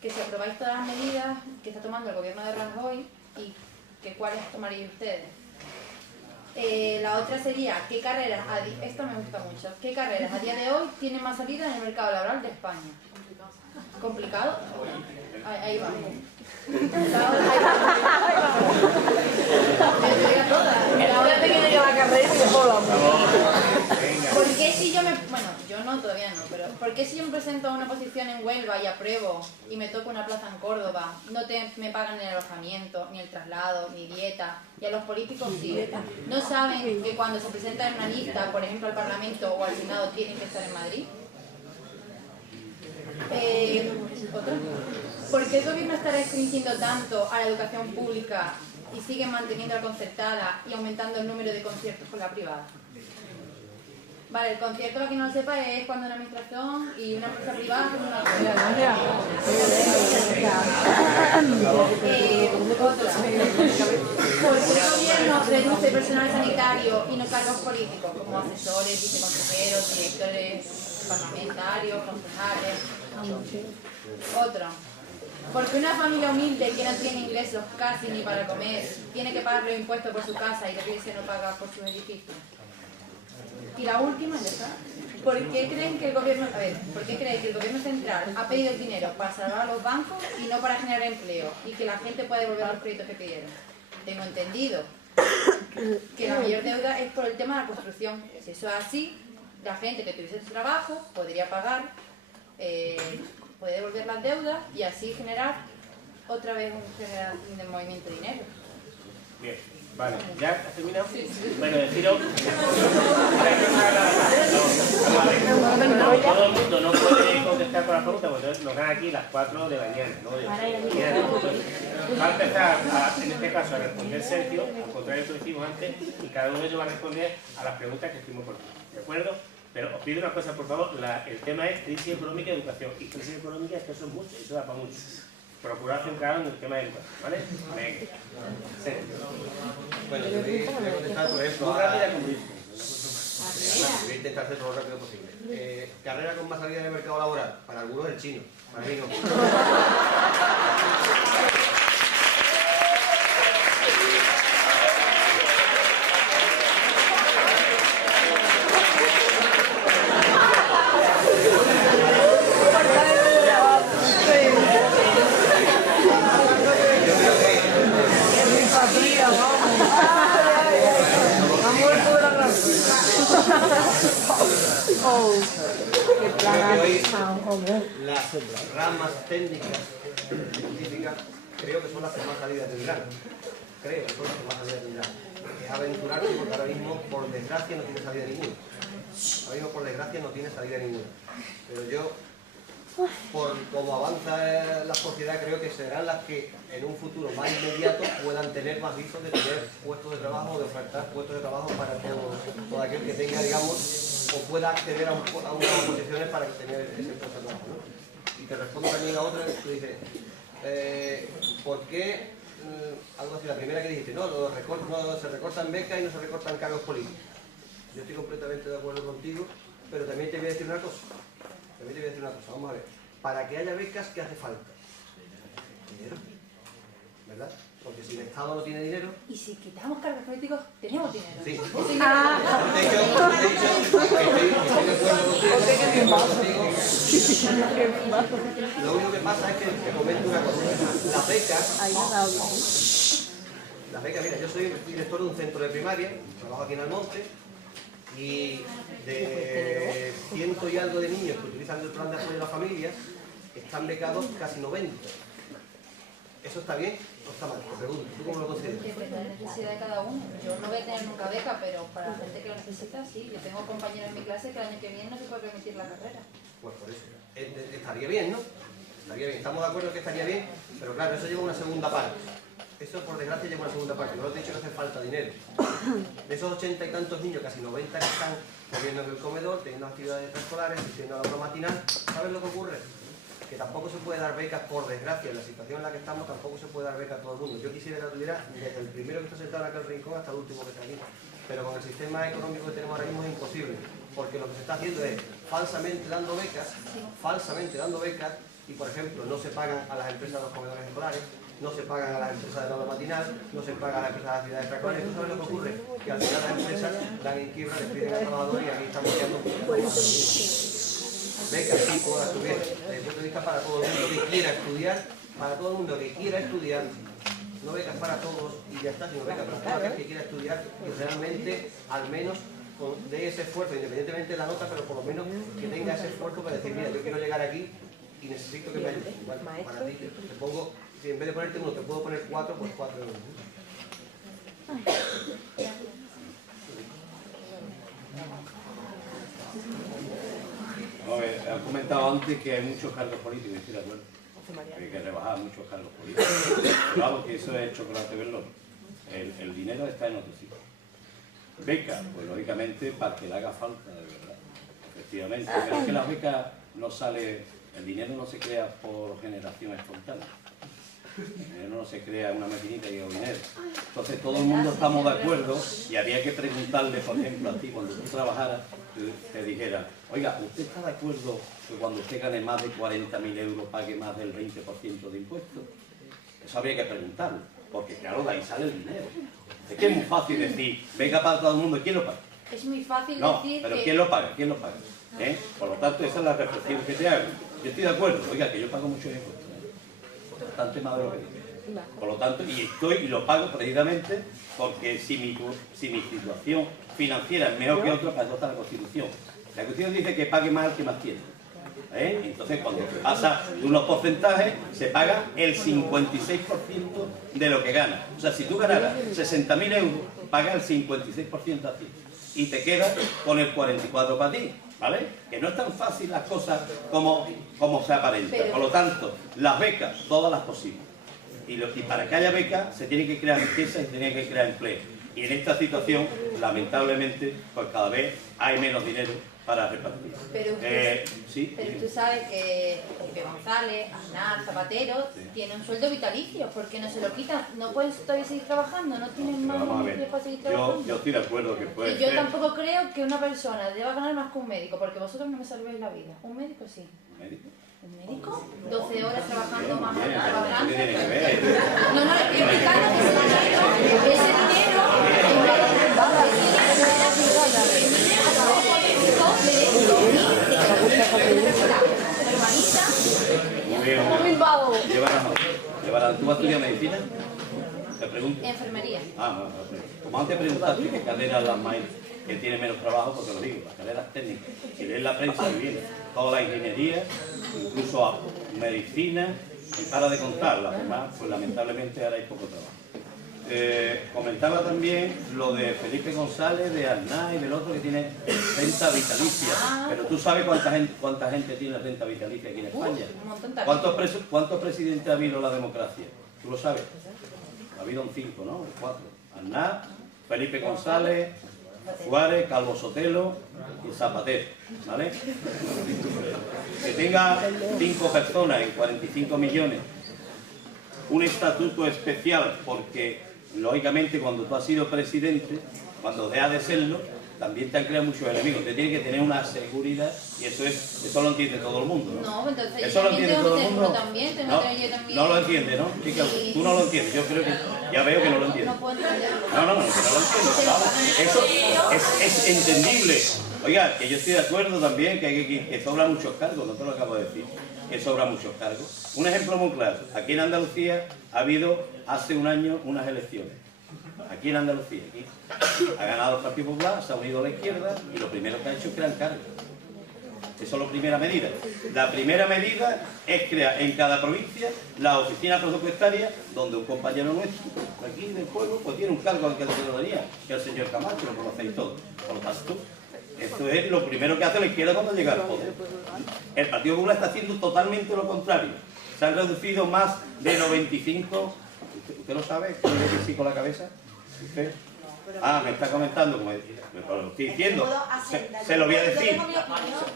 Que si aprobáis todas las medidas que está tomando el gobierno de Rajoy y que cuáles tomaríais ustedes. La otra sería, ¿qué carreras, esto me gusta mucho, qué carreras a día de hoy tienen más salida en el mercado laboral de España? ¿Complicado? Ahí va. ¿Por qué si yo me... Bueno, yo no, todavía no, pero ¿por qué si yo me presento a una posición en Huelva y apruebo y me toca una plaza en Córdoba, no me pagan ni el alojamiento, ni el traslado, ni dieta, y a los políticos sí? ¿No saben que cuando se presentan en una lista, por ejemplo al Parlamento o al Senado, tienen que estar en Madrid? ¿Otra? ¿Por qué el gobierno está restringiendo tanto a la educación pública y sigue manteniendo la concertada y aumentando el número de conciertos con la privada? Vale, el concierto, para quien no lo sepa, es cuando una administración y una empresa privada hacen una otra. ¿Por qué el gobierno reduce personal sanitario y no cargos políticos, como asesores, viceconsejeros, directores parlamentarios, concejales? Otro. Porque una familia humilde que no tiene ingresos casi ni para comer, tiene que pagar los impuestos por su casa y la iglesia no paga por sus edificios. Y la última, ya está. ¿Por qué creen que el gobierno, ¿por qué creen que el gobierno central ha pedido dinero para salvar a los bancos y no para generar empleo y que la gente pueda devolver los créditos que pidieron? Tengo entendido que la mayor deuda es por el tema de la construcción. Si eso es así, la gente que tuviese su trabajo podría pagar, puede devolver las deudas y así generar otra vez un movimiento de dinero. Bien, vale, ¿ya has terminado? Bueno, deciros... Todo el mundo no puede contestar con la pregunta porque nos dan aquí las 4 de mañana, ¿no? Va a empezar, en este caso, a responder Sergio, al contrario de lo que hicimos antes, y cada uno de ellos va a responder a las preguntas que hicimos por ti, ¿de acuerdo? Pero os pido una cosa, por favor, el tema es crisis económica y educación. Y crisis económica es que eso es mucho, eso da para mucho. Procurar centrar en el tema de educación, ¿vale? Venga. Sergio. Bueno, yo voy a contestar, por ejemplo, Muy rápida como voy a intentar hacerlo lo más rápido posible. Carrera con más salida en el mercado laboral. Para algunos el chino, para mí no. Las ramas técnicas, científicas, creo que son las que más salida tendrán. Creo que son las que más salida tendrán. Es aventurarse porque ahora mismo, por desgracia, no tiene salida ninguna. Ahora mismo, por desgracia, no tiene salida ninguna. Pero yo, por cómo avanza la sociedad, creo que serán las que en un futuro más inmediato puedan tener más visos de tener puestos de trabajo o de ofertar puestos de trabajo para todo aquel que tenga, digamos, o pueda acceder a unas posiciones para tener ese puesto de trabajo, ¿no? Y te respondo también a otra que dice, ¿por qué? Algo así, la primera que dijiste, no, se recortan becas y no se recortan cargos políticos. Yo estoy completamente de acuerdo contigo, pero también te voy a decir una cosa. Vamos a ver. Para que haya becas, ¿qué hace falta? Dinero, ¿verdad? Porque si el Estado no tiene dinero... Y si quitamos cargos políticos, tenemos dinero. Sí. Estoy de hecho, estoy de acuerdo contigo. Lo único que pasa es que te comento una cosa. Las becas, mira, yo soy director de un centro de primaria, trabajo aquí en Almonte, y de 100 y algo de niños que utilizan el plan de apoyo a las familias, están becados casi 90. ¿Eso está bien o está mal? Te pregunto, ¿tú cómo lo consideras? Depende de la necesidad de cada uno. Yo no voy a tener nunca beca, pero para la gente que lo necesita, sí. Yo tengo compañeros en mi clase que el año que viene no se puede permitir la carrera. Pues por eso. Estaría bien, ¿no? Estaría bien. Estamos de acuerdo que estaría bien, pero claro, eso lleva una segunda parte. Eso, por desgracia, lleva una segunda parte. No te he dicho que hace falta dinero. De esos 80 y tantos niños, casi 90 que están comiendo en el comedor, teniendo actividades extraescolares, asistiendo a la aula matinal, ¿sabes lo que ocurre? Que tampoco se puede dar becas, por desgracia, en la situación en la que estamos, tampoco se puede dar becas a todo el mundo. Yo quisiera que la tuviera desde el primero que está sentado en aquel rincón hasta el último que está aquí. Pero con el sistema económico que tenemos ahora mismo es imposible, porque lo que se está haciendo es falsamente dando becas, y por ejemplo no se pagan a las empresas de los comedores escolares, no se pagan a las empresas de la aula matinal, no se pagan a las empresas de actividades extraescolares. ¿Tú sabes lo que ocurre? Que al final las empresas dan en quiebra, despiden a trabajadores y aquí estamos quedando becas sí puedo estudiar, desde el punto de vista para todo el mundo que quiera estudiar, no becas para todos y ya está, sino becas para todo aquel que quiera estudiar y realmente al menos de ese esfuerzo, independientemente de la nota, pero por lo menos que tenga ese esfuerzo para decir, mira, yo quiero llegar aquí y necesito que me ayude. Bueno, para ti te pongo, si en vez de ponerte uno te puedo poner 4, pues 4 euros. Han comentado antes que hay muchos cargos políticos, estoy de acuerdo. Hay que rebajar muchos cargos políticos. Claro que eso es chocolate verlo. El dinero está en otro sitio. Becas, pues lógicamente para que le haga falta, de verdad. Efectivamente. Pero es que las becas no sale, el dinero no se crea por generación espontánea. El dinero no se crea en una maquinita y llega dinero. Entonces Entonces todo el mundo estamos de acuerdo y había que preguntarle, por ejemplo, a ti, cuando tú trabajaras, te dijera, oiga, ¿usted está de acuerdo que cuando usted gane más de 40.000 euros pague más del 20% de impuestos? Eso habría que preguntarlo, porque claro, de ahí sale el dinero. Es que es muy fácil decir, venga para todo el mundo, ¿quién lo paga? Es muy fácil No, decir pero que... ¿quién lo paga? ¿Quién lo paga? Por lo tanto, esa es la reflexión que te hago. Yo estoy de acuerdo, oiga, que yo pago muchos impuestos, bastante más de lo que digo. Por lo tanto, y lo pago precisamente porque si mi situación financiera es mejor que otra, para eso está la Constitución. La Constitución dice que pague más el que más tiene. Entonces, cuando pasa de unos porcentajes, se paga el 56% de lo que gana. O sea, si tú ganaras 60.000 euros, pagas el 56% a ti. Y te quedas con el 44% para ti. ¿Vale? Que no es tan fácil las cosas como se aparenta. Por lo tanto, las becas, todas las posibles. Y para que haya becas, se tiene que crear riqueza y se tiene que crear empleo. Y en esta situación, lamentablemente, pues cada vez hay menos dinero para repartir. Pero tú sabes que Felipe González, Aznar, Zapatero, tienen un sueldo vitalicio. ¿Por qué no se lo quitan? ¿No pueden todavía seguir trabajando? ¿No tienen más beneficios para seguir trabajando? Yo estoy de acuerdo que puede Y yo tampoco creo que una persona deba ganar más que un médico, porque vosotros no me salvéis la vida. Un médico sí. ¿Un médico? ¿Un médico? 12 horas trabajando, más horas ¿Qué trabajando. tiene que ver? No, estoy explicando que ese dinero ¿Tú vas a estudiar medicina? Te pregunto. enfermería. Como antes preguntaste qué carreras las más que tienen menos trabajo, porque lo digo, las carreras técnicas. Si lees la prensa, viene toda la ingeniería, incluso a medicina, y para de contar, las demás, pues lamentablemente ahora hay poco trabajo. Comentaba también lo de Felipe González, de Aznar y del otro que tiene renta vitalicia. Pero tú sabes cuánta gente tiene renta vitalicia aquí en España. Un montón ¿Cuántos presidentes ha habido en la democracia? ¿Tú lo sabes? Ha habido 5, ¿no? 4. Aznar, Felipe González, Suárez, Calvo Sotelo y Zapatero, ¿vale? Que tenga 5 personas en 45 millones, un estatuto especial, porque lógicamente cuando tú has sido presidente, cuando dejas de serlo, también te han creado muchos enemigos. Te tiene que tener una seguridad y eso lo entiende todo el mundo, ¿no? No, entonces eso lo entiende todo el mundo. También, no lo entiende, ¿no? Chica, tú no lo entiendes. Yo creo que ya veo que no lo entiendes. No puedo entenderlo. No lo entiendo. Claro. Eso es entendible. Oiga, que yo estoy de acuerdo también que sobra muchos cargos, no te lo acabo de decir, que sobra muchos cargos. Un ejemplo muy claro. Aquí en Andalucía ha habido hace un año unas elecciones. Aquí en Andalucía, aquí ha ganado el Partido Popular, se ha unido a la izquierda y lo primero que ha hecho es crear cargos. Esa es la primera medida. La primera medida es crear en cada provincia la oficina presupuestaria donde un compañero nuestro, aquí del pueblo, pues tiene un cargo ante la ciudadanía, que es el señor Camacho, lo conocéis todos. Por lo tanto, esto es lo primero que hace la izquierda cuando llega al poder. El Partido Popular está haciendo totalmente lo contrario. Se han reducido más de 95... ¿Usted lo sabe? ¿Quiere que sí con la cabeza? ¿Usted? Me está comentando, como lo estoy diciendo, se lo voy a decir.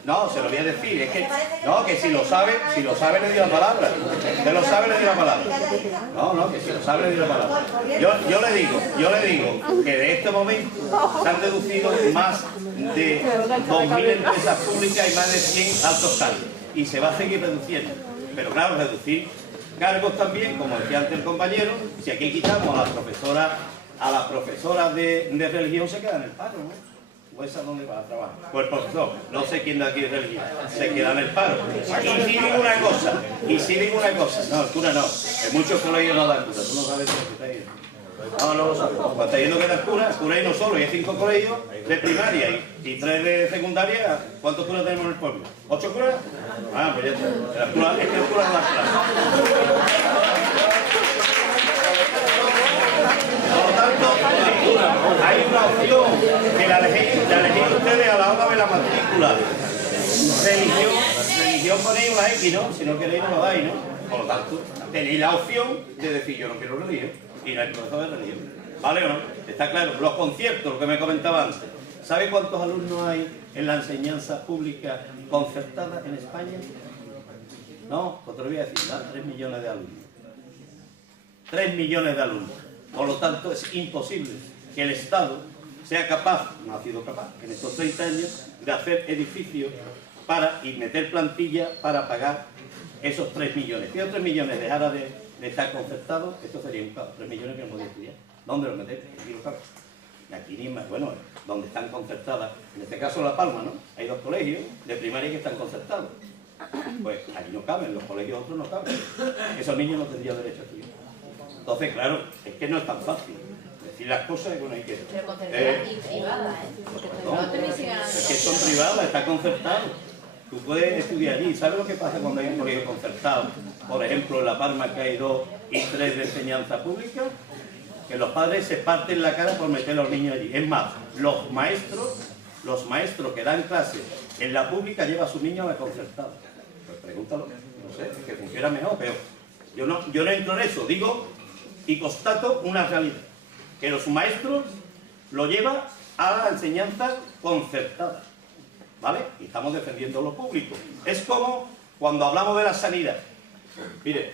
No, se lo voy a decir. Es que, no, que si lo sabe le doy la palabra. Usted lo sabe, le doy la palabra. No, que si lo sabe le doy la palabra. Yo le digo que de este momento se han reducido más de 2.000 empresas públicas y más de 100 altos cargos. Y se va a seguir reduciendo. Pero claro, reducir cargos también, como decía antes el compañero, si aquí quitamos a las profesoras de religión se queda en el paro, ¿no? ¿O esa dónde va a trabajar? Pues el profesor, no sé quién de aquí es religión, se queda en el paro. Y sí digo una cosa, no, el cura no, en muchos colegios no dan cura, tú no sabes lo que está yendo. No lo sabes. Cuando está yendo que dan cura, hay no solo, hay 5 colegios de primaria y 3 de secundaria. ¿Cuántos curas tenemos en el pueblo? ¿8 curas? Pues ya está. Es que el cura no da clase. Por lo tanto, hay una opción que la elegís ustedes a la hora de la matrícula. Religión ponéis una X, ¿no? Si no queréis no lo dais, ¿no? Por lo tanto, tenéis la opción de decir yo no quiero religión y no hay profesor de religión. ¿Vale o no? Está claro. Los conciertos, lo que me comentaba antes. ¿Sabe cuántos alumnos hay en la enseñanza pública concertada en España? No, pues te lo voy a decir, 3 millones de alumnos. 3 millones de alumnos. Por lo tanto, es imposible que el Estado sea capaz, no ha sido capaz, en estos 30 años, de hacer edificios y meter plantilla para pagar esos 3 millones. Si esos 3 millones dejara de estar concertados, esto sería un caos. 3 millones que no podía estudiar. ¿Dónde los metemos? Aquí los caben. Y aquí ni más, bueno, donde están concertadas, en este caso La Palma, ¿no? Hay 2 colegios de primaria que están concertados. Pues allí no caben, los colegios otros no caben. Esos niños no tendrían derecho a estudiar. Entonces, claro, es que no es tan fácil decir las cosas, bueno, hay que... Pero concertada y privada, Es que son privadas, está concertado. Tú puedes estudiar allí. ¿Sabes lo que pasa cuando hay un colegio concertado? Por ejemplo, en La Palma, que hay 2 y 3 de enseñanza pública, que los padres se parten la cara por meter a los niños allí. Es más, los maestros que dan clases en la pública llevan a sus niños a la concertada. Pues pregúntalo, no sé, que funciona mejor o peor. Yo no entro en eso, digo y constato una realidad, que los maestros lo llevan a la enseñanza concertada, ¿vale? Y estamos defendiendo lo público. Es como cuando hablamos de la sanidad. Mire,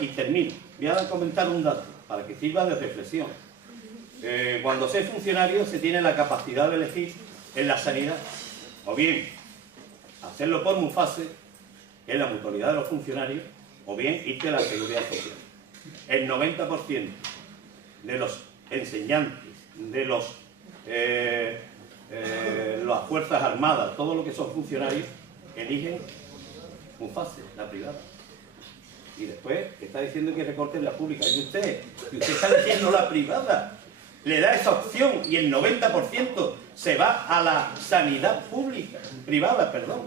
y termino, voy a comentar un dato para que sirva de reflexión. Cuando se es funcionario se tiene la capacidad de elegir en la sanidad, o bien hacerlo por MUFASE, que es la mutualidad de los funcionarios, o bien irte a la seguridad social. El 90% de los enseñantes, de las Fuerzas Armadas, todo lo que son funcionarios, eligen MUFASE, la privada. Y después está diciendo que recorten la pública. Y usted está eligiendo la privada. Le da esa opción y el 90% se va a la sanidad pública, privada, perdón.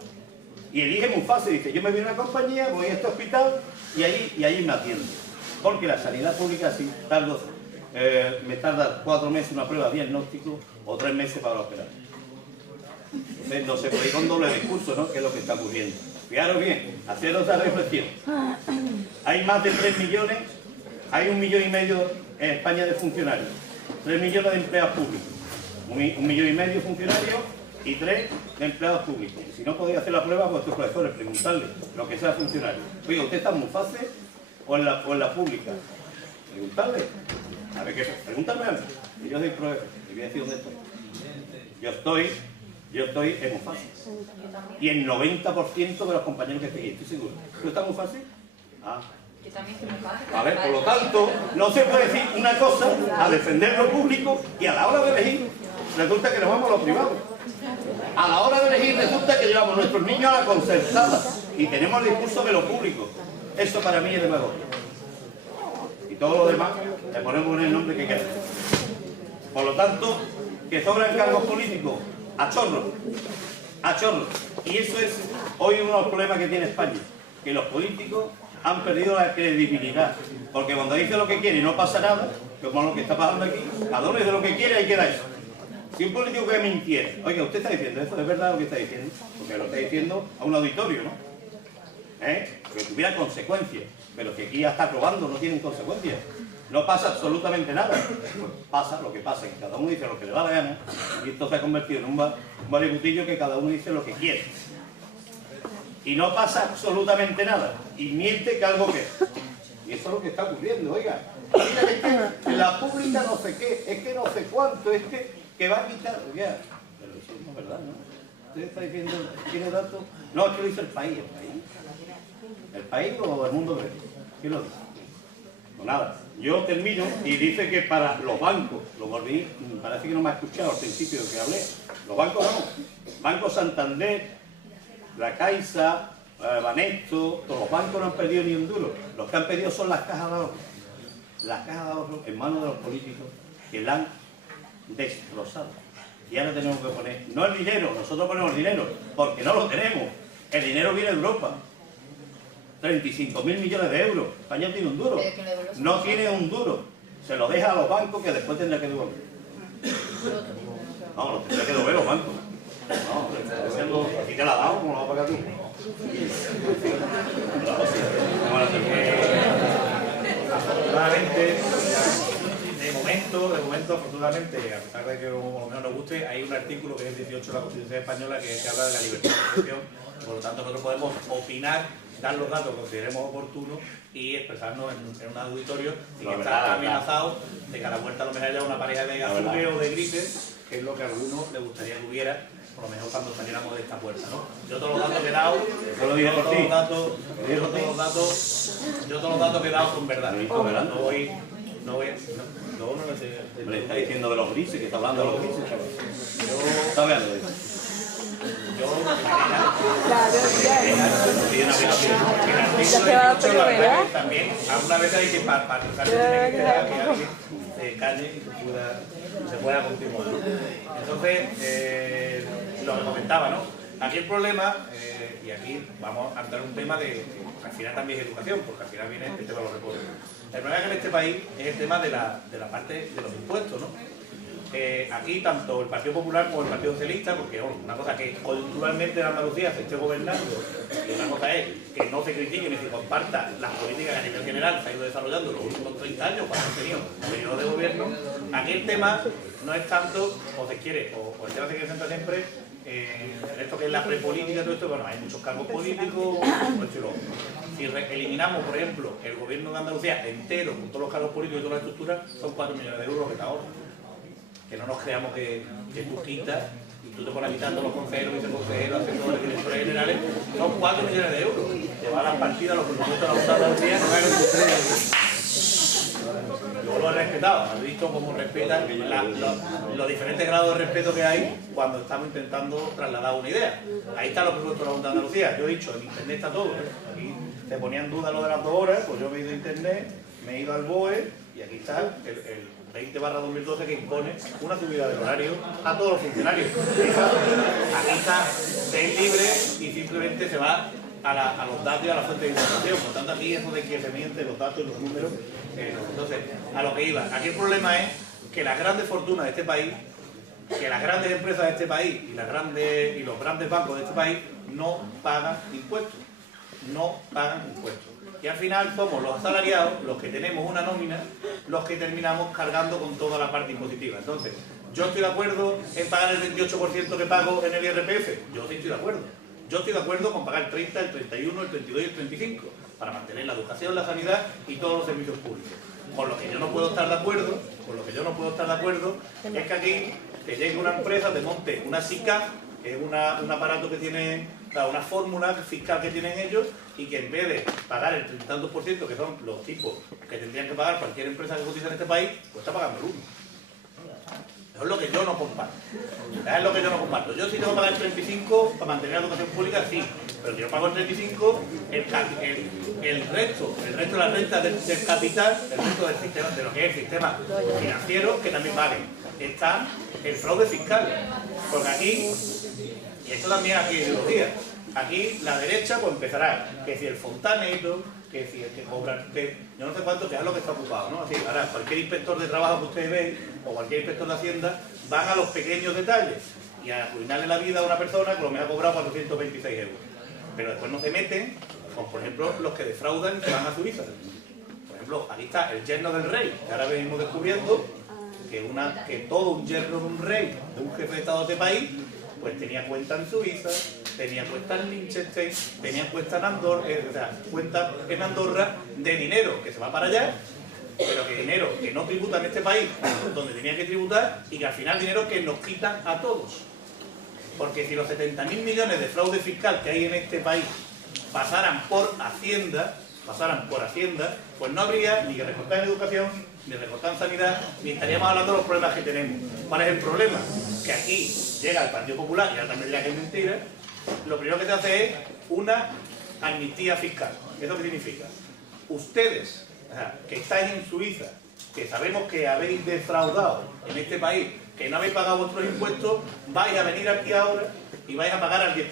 Y elige MUFASE y dice, yo me voy a una compañía, voy a este hospital y allí me atiendo. Porque la sanidad pública sí me tarda 4 meses una prueba de diagnóstico o 3 meses para operar. Entonces no se puede ir con doble discurso, ¿no? Que es lo que está ocurriendo. Fijaros bien, haceros esa reflexión. Hay más de 3 millones, hay 1,5 millones en España de funcionarios, 3 millones de empleados públicos, 1,5 millones de funcionarios y 3 de empleados públicos. Si no podéis hacer la prueba a vuestros profesores, preguntarles lo que sea funcionario. Oiga, ¿usted está en MUFASE o en la pública? Preguntarle. A ver qué, pregúntame a mí. Yo soy profesor, te voy a decir dónde estoy. Yo estoy en MUFASE. Y el 90% de los compañeros que estoy aquí, estoy seguro. ¿Tú estás en MUFASE? Ah. Yo también estoy MUFASE. A ver, por lo tanto, no se puede decir una cosa a defender lo público y a la hora de elegir resulta que nos vamos a lo privado. A la hora de elegir resulta que llevamos nuestros niños a la concertada y tenemos el discurso de lo público. Eso para mí es demagogia. Y todo lo demás le ponemos el nombre que queramos. Por lo tanto, que sobran cargos políticos a chorro. Y eso es hoy uno de los problemas que tiene España, que los políticos han perdido la credibilidad, porque cuando dice lo que quiere y no pasa nada, como lo que está pasando aquí, cada uno dice lo que quiere y queda eso. Si un político que mintiera, oiga, usted está diciendo esto, ¿es verdad lo que está diciendo? Porque lo está diciendo a un auditorio, ¿no? Que tuviera consecuencias, pero que aquí ya está probando, no tienen consecuencias. No pasa absolutamente nada. Pues pasa lo que pasa, que cada uno dice lo que le va a la gana, y esto se ha convertido en un valebutillo que cada uno dice lo que quiere. Y no pasa absolutamente nada. Y miente que algo que es. Y eso es lo que está ocurriendo, oiga. Mira, es que la pública no sé qué, es que no sé cuánto, es que va a quitar. Oiga, pero eso no es verdad, ¿no? Usted está diciendo, ¿tiene datos? No, es que lo dice el país. ¿El país o el mundo real? ¿Quién lo dice? Pues nada, yo termino y dice que para los bancos, lo volví, parece que no me ha escuchado al principio de que hablé, los bancos no, Banco Santander, la Caixa, Banesto, todos los bancos no han perdido ni un duro, los que han perdido son las cajas de ahorro, en manos de los políticos que la han destrozado. Y ahora tenemos que poner, no el dinero, nosotros ponemos el dinero, porque no lo tenemos, el dinero viene de Europa. 35.000 millones de euros. España tiene un duro. No tiene un duro. Se lo deja a los bancos que después tendrá que devolver. No, lo tendrá que devolver los bancos. No, aquí te la ha dado, ¿cómo lo vas a pagar tú? Afortunadamente, de momento, afortunadamente, a pesar de que a lo menos nos guste, hay un artículo que es el 18 de la Constitución Española que habla de la libertad de expresión. Por lo tanto, nosotros podemos opinar dar los datos que consideremos oportunos y expresarnos en un auditorio y que verdad, está amenazado de que a la vuelta a lo mejor haya una pareja de azules o de grises, que es lo que a algunos les gustaría que hubiera, por lo mejor cuando saliéramos de esta puerta, ¿no? Yo todos los datos que he dado, yo todos los datos que he dado son verdad. Me está diciendo de los grises, que está hablando de los grises, chaval. Está hablando de eso. También alguna vez hay que para que alguien se calle y se pueda continuar. Entonces, lo que comentaba, ¿no? Aquí el problema, y aquí vamos a entrar un tema de al final también es educación, porque al final viene el tema de los recursos. El problema que en este país es el tema de la parte de los impuestos, ¿no? Aquí tanto el Partido Popular como el Partido Socialista, porque bueno, una cosa que coyunturalmente en Andalucía se esté gobernando y una cosa es que no se critique ni se comparta las políticas que a nivel general se ha ido desarrollando los últimos 30 años cuando han tenido un periodo de gobierno. Aquí el tema no es tanto, o se quiere, o el tema se quiere centrar siempre en esto que es la prepolítica y todo esto. Bueno, hay muchos cargos políticos, si eliminamos, por ejemplo, el gobierno de Andalucía entero, con todos los cargos políticos y todas las estructuras, son 4 millones de euros que está ahora. Que no nos creamos que tú quitas y tú te pones quitando los consejeros, viceconsejeros, asesores, directores generales, son 4 millones de euros. Te van las partidas, los presupuestos de la Junta de Andalucía, no hay yo lo he respetado, he visto cómo respetan los diferentes grados de respeto que hay cuando estamos intentando trasladar una idea. Ahí están los presupuestos de la Junta de Andalucía. Yo he dicho, en internet está todo. Aquí se ponía en duda lo de las 2 horas, pues yo me he ido a internet, me he ido al BOE y aquí está el 20/2012 que impone una subida del horario a todos los funcionarios. Aquí está 6 libres y simplemente se va a los datos y a la fuente de información. Por tanto, aquí eso de que se mienten los datos y los números. Entonces, a lo que iba. Aquí el problema es que las grandes fortunas de este país, que las grandes empresas de este país y los grandes bancos de este país no pagan impuestos. No pagan impuestos. Y al final somos los asalariados, los que tenemos una nómina, los que terminamos cargando con toda la parte impositiva. Entonces, ¿yo estoy de acuerdo en pagar el 28% que pago en el IRPF? Yo sí estoy de acuerdo. Yo estoy de acuerdo con pagar el 30, el 31, el 32 y el 35 para mantener la educación, la sanidad y todos los servicios públicos. Con lo que yo no puedo estar de acuerdo, es que aquí te llegue una empresa, te monte una SICAF, que es un aparato que tiene, una fórmula fiscal que tienen ellos, y que en vez de pagar el 30 y tantos %, que son los tipos que tendrían que pagar cualquier empresa que cotiza en este país, pues está pagando el 1. Eso es lo que yo no comparto. Es lo que yo no comparto. Yo sí tengo que pagar el 35 para mantener la educación pública, sí. Pero si yo pago el 35, el resto de la renta del capital, el resto del sistema, de lo que es el sistema financiero, que también vale. Está el fraude fiscal. Porque aquí, y esto también aquí es ideología, aquí la derecha pues empezará, que si el fontanero, que si el que cobra, yo no sé cuánto, que es lo que está ocupado, ¿no? Así, ahora, cualquier inspector de trabajo que ustedes ven, o cualquier inspector de Hacienda, van a los pequeños detalles y a arruinarle la vida a una persona que lo me ha cobrado 426 euros. Pero después no se meten con, por ejemplo, los que defraudan y se van a Suiza. Por ejemplo, aquí está el yerno del rey, que ahora venimos descubriendo que todo un yerno de un rey, de un jefe de Estado de este país, pues tenía cuenta en Suiza, tenía cuenta en Liechtenstein, tenía cuenta en Andorra, cuenta en Andorra de dinero que se va para allá, pero que dinero que no tributa en este país, donde tenía que tributar, y que al final dinero que nos quitan a todos. Porque si los 70.000 millones de fraude fiscal que hay en este país pasaran por Hacienda, pues no habría ni que recortar en educación, ni recortar en sanidad, ni estaríamos hablando de los problemas que tenemos. ¿Cuál es el problema? Que aquí llega el Partido Popular, y ahora también dirá que es mentira, lo primero que se hace es una amnistía fiscal. ¿Eso qué significa? Ustedes, que estáis en Suiza, que sabemos que habéis defraudado en este país, que no habéis pagado vuestros impuestos, vais a venir aquí ahora y vais a pagar al 10%.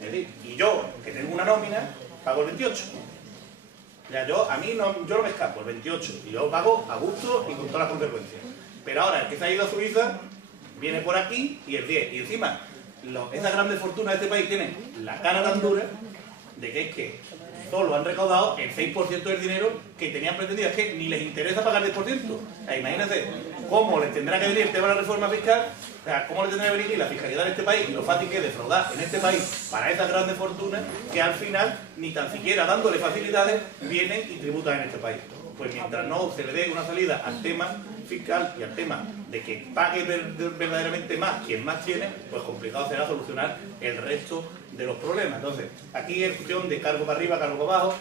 Es decir, y yo, que tengo una nómina, pago el 28%. Yo no me escapo, el 28%, y yo pago a gusto y con todas las consecuencias. Pero ahora, el que se ha ido a Suiza, viene por aquí y el 10%. Y encima, esas grandes fortunas de este país tienen la cara tan dura de que es que solo han recaudado el 6% del dinero que tenían pretendido. Es que ni les interesa pagar el 10%. O sea, imagínense cómo les tendrá que venir el tema de la reforma fiscal, o sea, cómo les tendrá que venir la fiscalidad en este país y lo fácil que es defraudar en este país para esas grandes fortunas que al final, ni tan siquiera dándole facilidades, vienen y tributan en este país. Pues mientras no se le dé una salida al tema fiscal y al tema de que pague verdaderamente más quien más tiene, pues complicado será solucionar el resto de los problemas. Entonces, aquí es cuestión de cargo para arriba, cargo para abajo.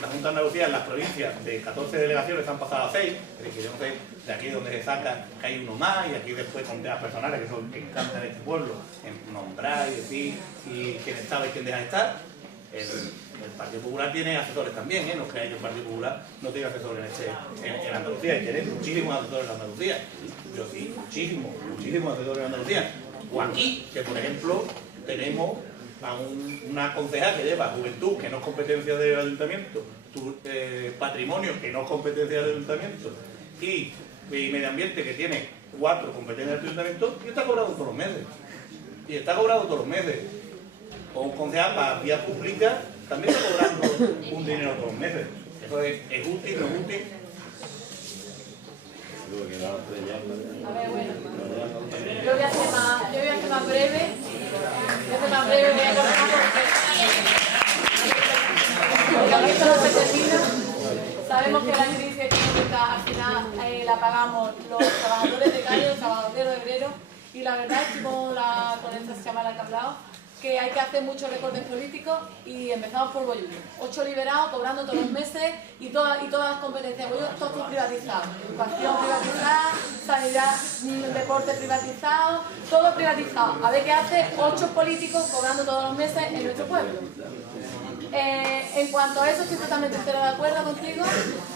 La Junta de Andalucía en las provincias de 14 delegaciones han pasado a 6, es decir, yo no sé de aquí donde se saca que hay uno más y aquí después con temas personales que son que encantan este pueblo, en nombrar y decir quién estaba y quién deja de estar. El Partido Popular tiene asesores también, no creáis que el Partido Popular no tiene asesores en Andalucía, y tiene muchísimos asesores en Andalucía. Yo sí, muchísimos asesores en Andalucía. O aquí, que por ejemplo tenemos a una concejal que lleva juventud, que no es competencia del ayuntamiento, patrimonio, que no es competencia del ayuntamiento, y medio ambiente, que tiene 4 competencias del ayuntamiento, y está cobrado todos los meses. O un concejal para vías públicas también está cobrando un dinero todos los meses. Eso es útil, no es útil. A ver, bueno, yo voy a ser más breve. Voy a cortar porque esto no se termina. Sabemos que la crisis económica al final la pagamos los trabajadores de calle, los trabajadores de obrero, y la verdad es que con esta chamala que ha hablado, que hay que hacer muchos recortes políticos y empezamos por Bollullo. 8 liberados cobrando todos los meses y todas las competencias de Bollullo, todo privatizado. Educación privatizada, sanidad, deporte privatizado, todo privatizado. A ver qué hace 8 políticos cobrando todos los meses en nuestro pueblo. En cuanto a eso, estoy totalmente de acuerdo contigo.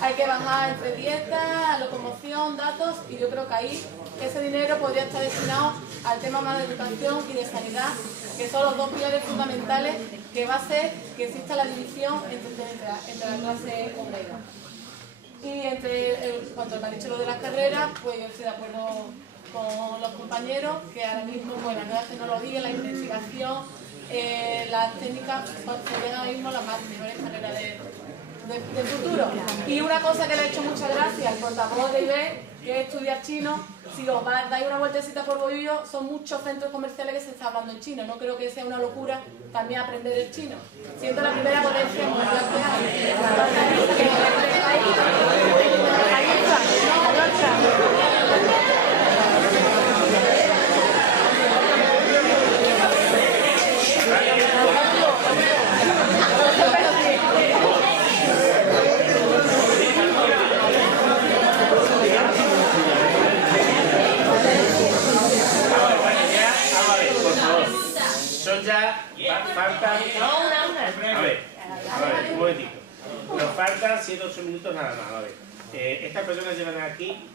Hay que bajar entre dietas, locomoción, datos, y yo creo que ahí ese dinero podría estar destinado al tema más de educación y de sanidad, que son los 2 pilares fundamentales que va a hacer que exista la división entre la clase obrera. Y en cuanto me han dicho lo de las carreras, pues yo estoy de acuerdo con los compañeros que ahora mismo, pues las nuevas tecnologías, la investigación, las técnicas serían ahora mismo las mejores carreras de futuro. Y una cosa que le ha hecho mucha gracia al portavoz de IBE, que es estudiar chino. Si os dais una vueltecita por Bollullo, son muchos centros comerciales que se está hablando en chino. No creo que sea una locura también aprender el chino, siendo la primera potencia mundial que hay. Son ya, faltan... A ver, un momentito. Nos faltan 7 o 8 minutos nada más, a ver. Estas personas llevan aquí,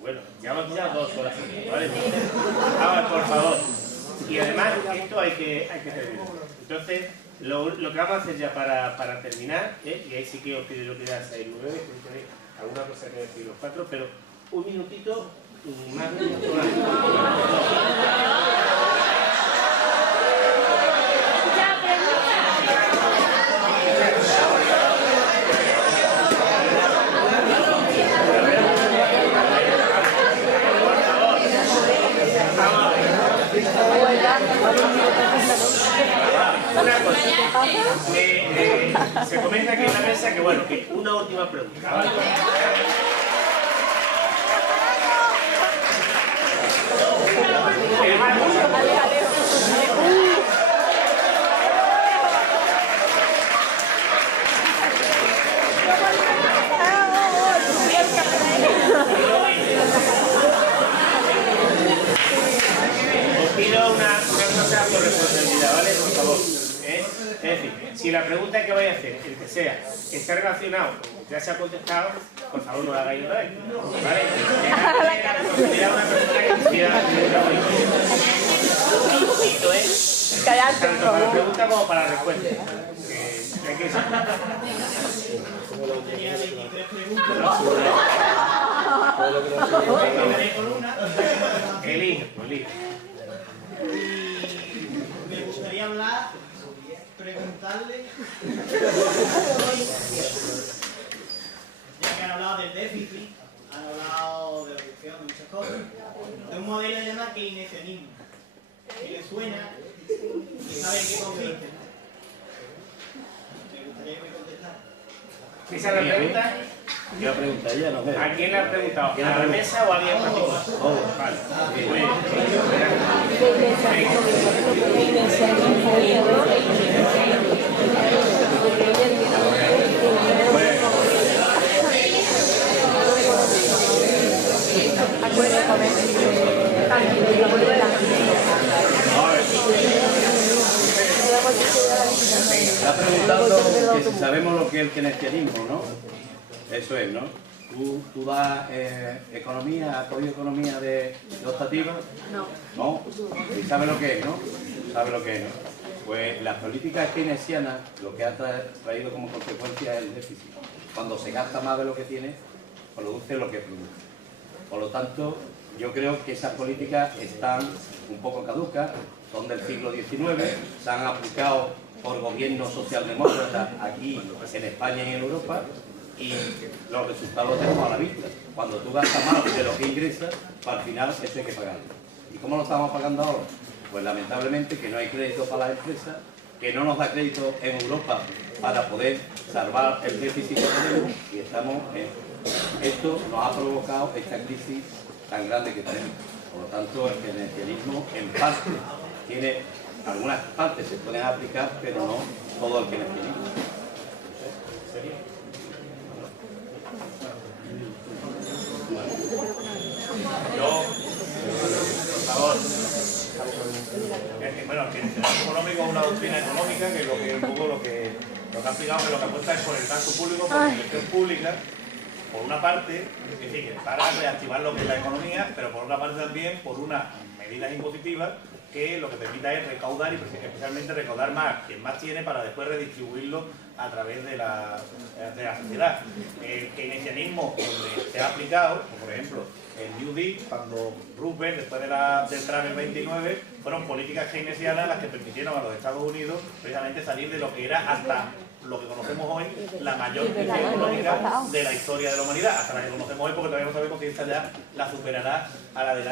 bueno, llevamos ya 2 horas, ¿vale? Ahora, por favor. Y además, esto hay que terminar. Entonces, lo que vamos a hacer ya para terminar, y ahí sí que os pido yo que ya seáis 9, que tenéis alguna cosa que decir los 4, pero un minutito, más de un minuto más. Una cosa, se comenta aquí en la mesa que bueno, que una última pregunta, ¿vale? Os pido una cosa por responsabilidad, ¿vale? Por favor. Es decir, si la pregunta que voy a hacer, el que sea, está relacionado con lo que ya se ha contestado, por favor no la hagáis otra vez, ¿vale? Mira una persona que quisiera tanto para la pregunta como para la respuesta. Hay que elige. Me gustaría hablar, preguntar preguntarle, ya que han hablado del déficit, han hablado de reducción, de muchas cosas, de un modelo llamado keynesianismo. Si le suena, y sabe en qué consiste. Me gustaría que me contestara. Esa es la pregunta. ¿Qué la pregunta ella? No sé. ¿A quién le ha preguntado? ¿A la mesa o a alguien en particular? Vale. Muy bien. Está preguntando que si sabemos lo que es el keynesianismo, ¿no? Eso es, ¿no? ¿Tú das economía, has cogido economía de optativa? No. ¿No? ¿Y sabes lo que es, no? ¿Sabes lo que es, no? Pues las políticas keynesianas lo que ha traído como consecuencia es el déficit. Cuando se gasta más de lo que tiene, produce lo que produce. Por lo tanto, yo creo que esas políticas están un poco caducas, son del siglo XIX, se han aplicado por gobiernos socialdemócratas aquí en España y en Europa, y los resultados los tenemos a la vista. Cuando tú gastas más de lo que ingresas, al final eso hay que pagarlo. ¿Y cómo lo estamos pagando ahora? Pues lamentablemente que no hay crédito para las empresas, que no nos da crédito en Europa para poder salvar el déficit que tenemos, y estamos esto nos ha provocado esta crisis tan grande que tenemos. Por lo tanto, el keynesianismo en parte tiene, algunas partes se pueden aplicar, pero no todo el keynesianismo. ¿Sería? Yo, por favor, bueno, el keynesianismo económico es una doctrina económica que es lo que un poco lo que ha explicado, que lo que apuesta es por el gasto público, por la inversión pública, por una parte, es decir, para reactivar lo que es la economía, pero por otra parte también por unas medidas impositivas que lo que permita es recaudar, y especialmente recaudar más, quien más tiene, para después redistribuirlo a través de la sociedad. El keynesianismo donde se ha aplicado, como por ejemplo el New Deal, cuando Roosevelt, después del Trump en 29, fueron políticas keynesianas las que permitieron a los Estados Unidos precisamente salir de lo que era hasta lo que conocemos hoy la mayor crisis económica de la historia de la humanidad, hasta la que conocemos hoy, porque todavía no sabemos si esta ya la superará a la del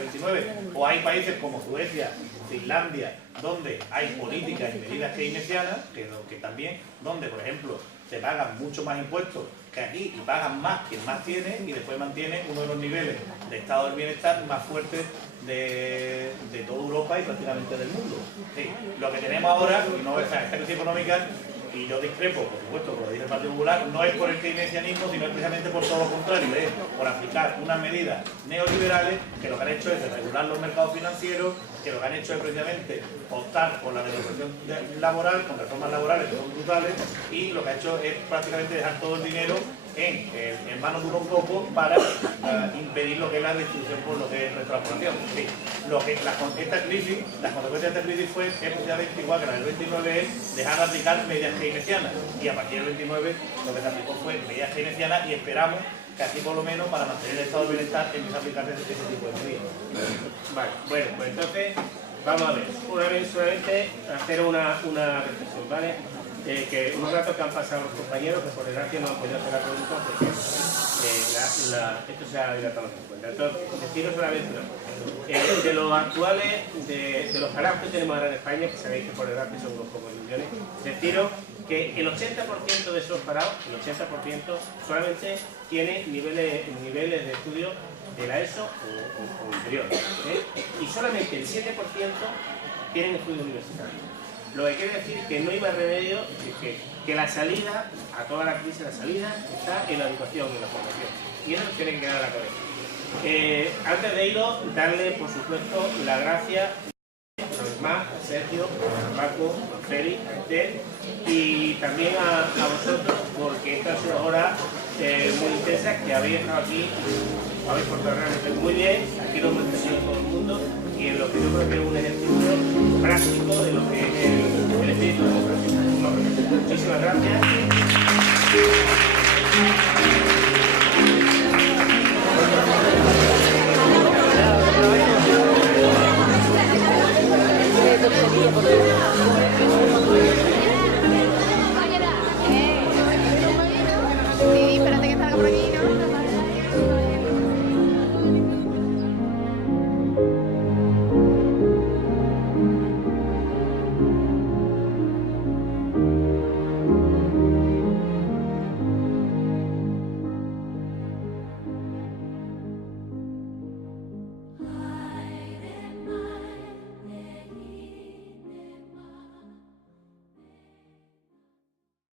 29. O hay países como Suecia, Finlandia, donde hay políticas y medidas keynesianas, que también, donde por ejemplo se pagan mucho más impuestos que aquí y pagan más quien más tiene, y después mantiene uno de los niveles de estado del bienestar más fuertes de toda Europa y prácticamente del mundo. Sí, lo que tenemos ahora, y no, esta crisis económica, y yo discrepo, por supuesto, como dice el Partido Popular, no es por el keynesianismo, sino es precisamente por todo lo contrario, es por aplicar unas medidas neoliberales que lo que han hecho es regular los mercados financieros, que lo que han hecho es precisamente optar por la negociación laboral, con reformas laborales que son brutales, y lo que ha hecho es prácticamente dejar todo el dinero en manos de unos pocos para impedir lo que es la distribución por lo que es nuestra población. Sí, esta crisis, las consecuencias de esta crisis fue especialmente igual que la del 29, es dejar de aplicar medidas keynesianas, y a partir del 29 lo que se aplicó fue medidas keynesianas, y esperamos que así por lo menos para mantener el estado de bienestar empiece a aplicarse ese tipo de medidas. Vale, bueno, pues entonces vamos a ver, solamente hacer una reflexión, ¿vale? Que unos ratos que han pasado los compañeros, que por desgracia no han podido hacer la pregunta porque esto se ha dilatado en cuenta. Entonces, deciros solamente una cosa. De los actuales, de los parados que tenemos ahora en España, que sabéis que por desgracia son unos pocos millones, deciros que el 80% de esos parados, el 80% solamente tiene niveles de estudio de la ESO o inferior, y solamente el 7% tienen estudios universitarios. Lo que quiere decir que no hay más remedio que la salida a toda la crisis, la salida está en la educación, en la formación. Y eso nos tiene que quedar a la cabeza. Antes de irlo, darle, por supuesto, la gracia una vez más a Sergio, a Paco, a Félix, a usted, y también a vosotros, porque estas son horas muy intensas que habéis estado aquí, habéis portado realmente muy bien, aquí lo hemos entendido todo el mundo, y en lo que yo creo que es un ejercicio práctico de lo que es el espíritu democrático. Muchísimas gracias.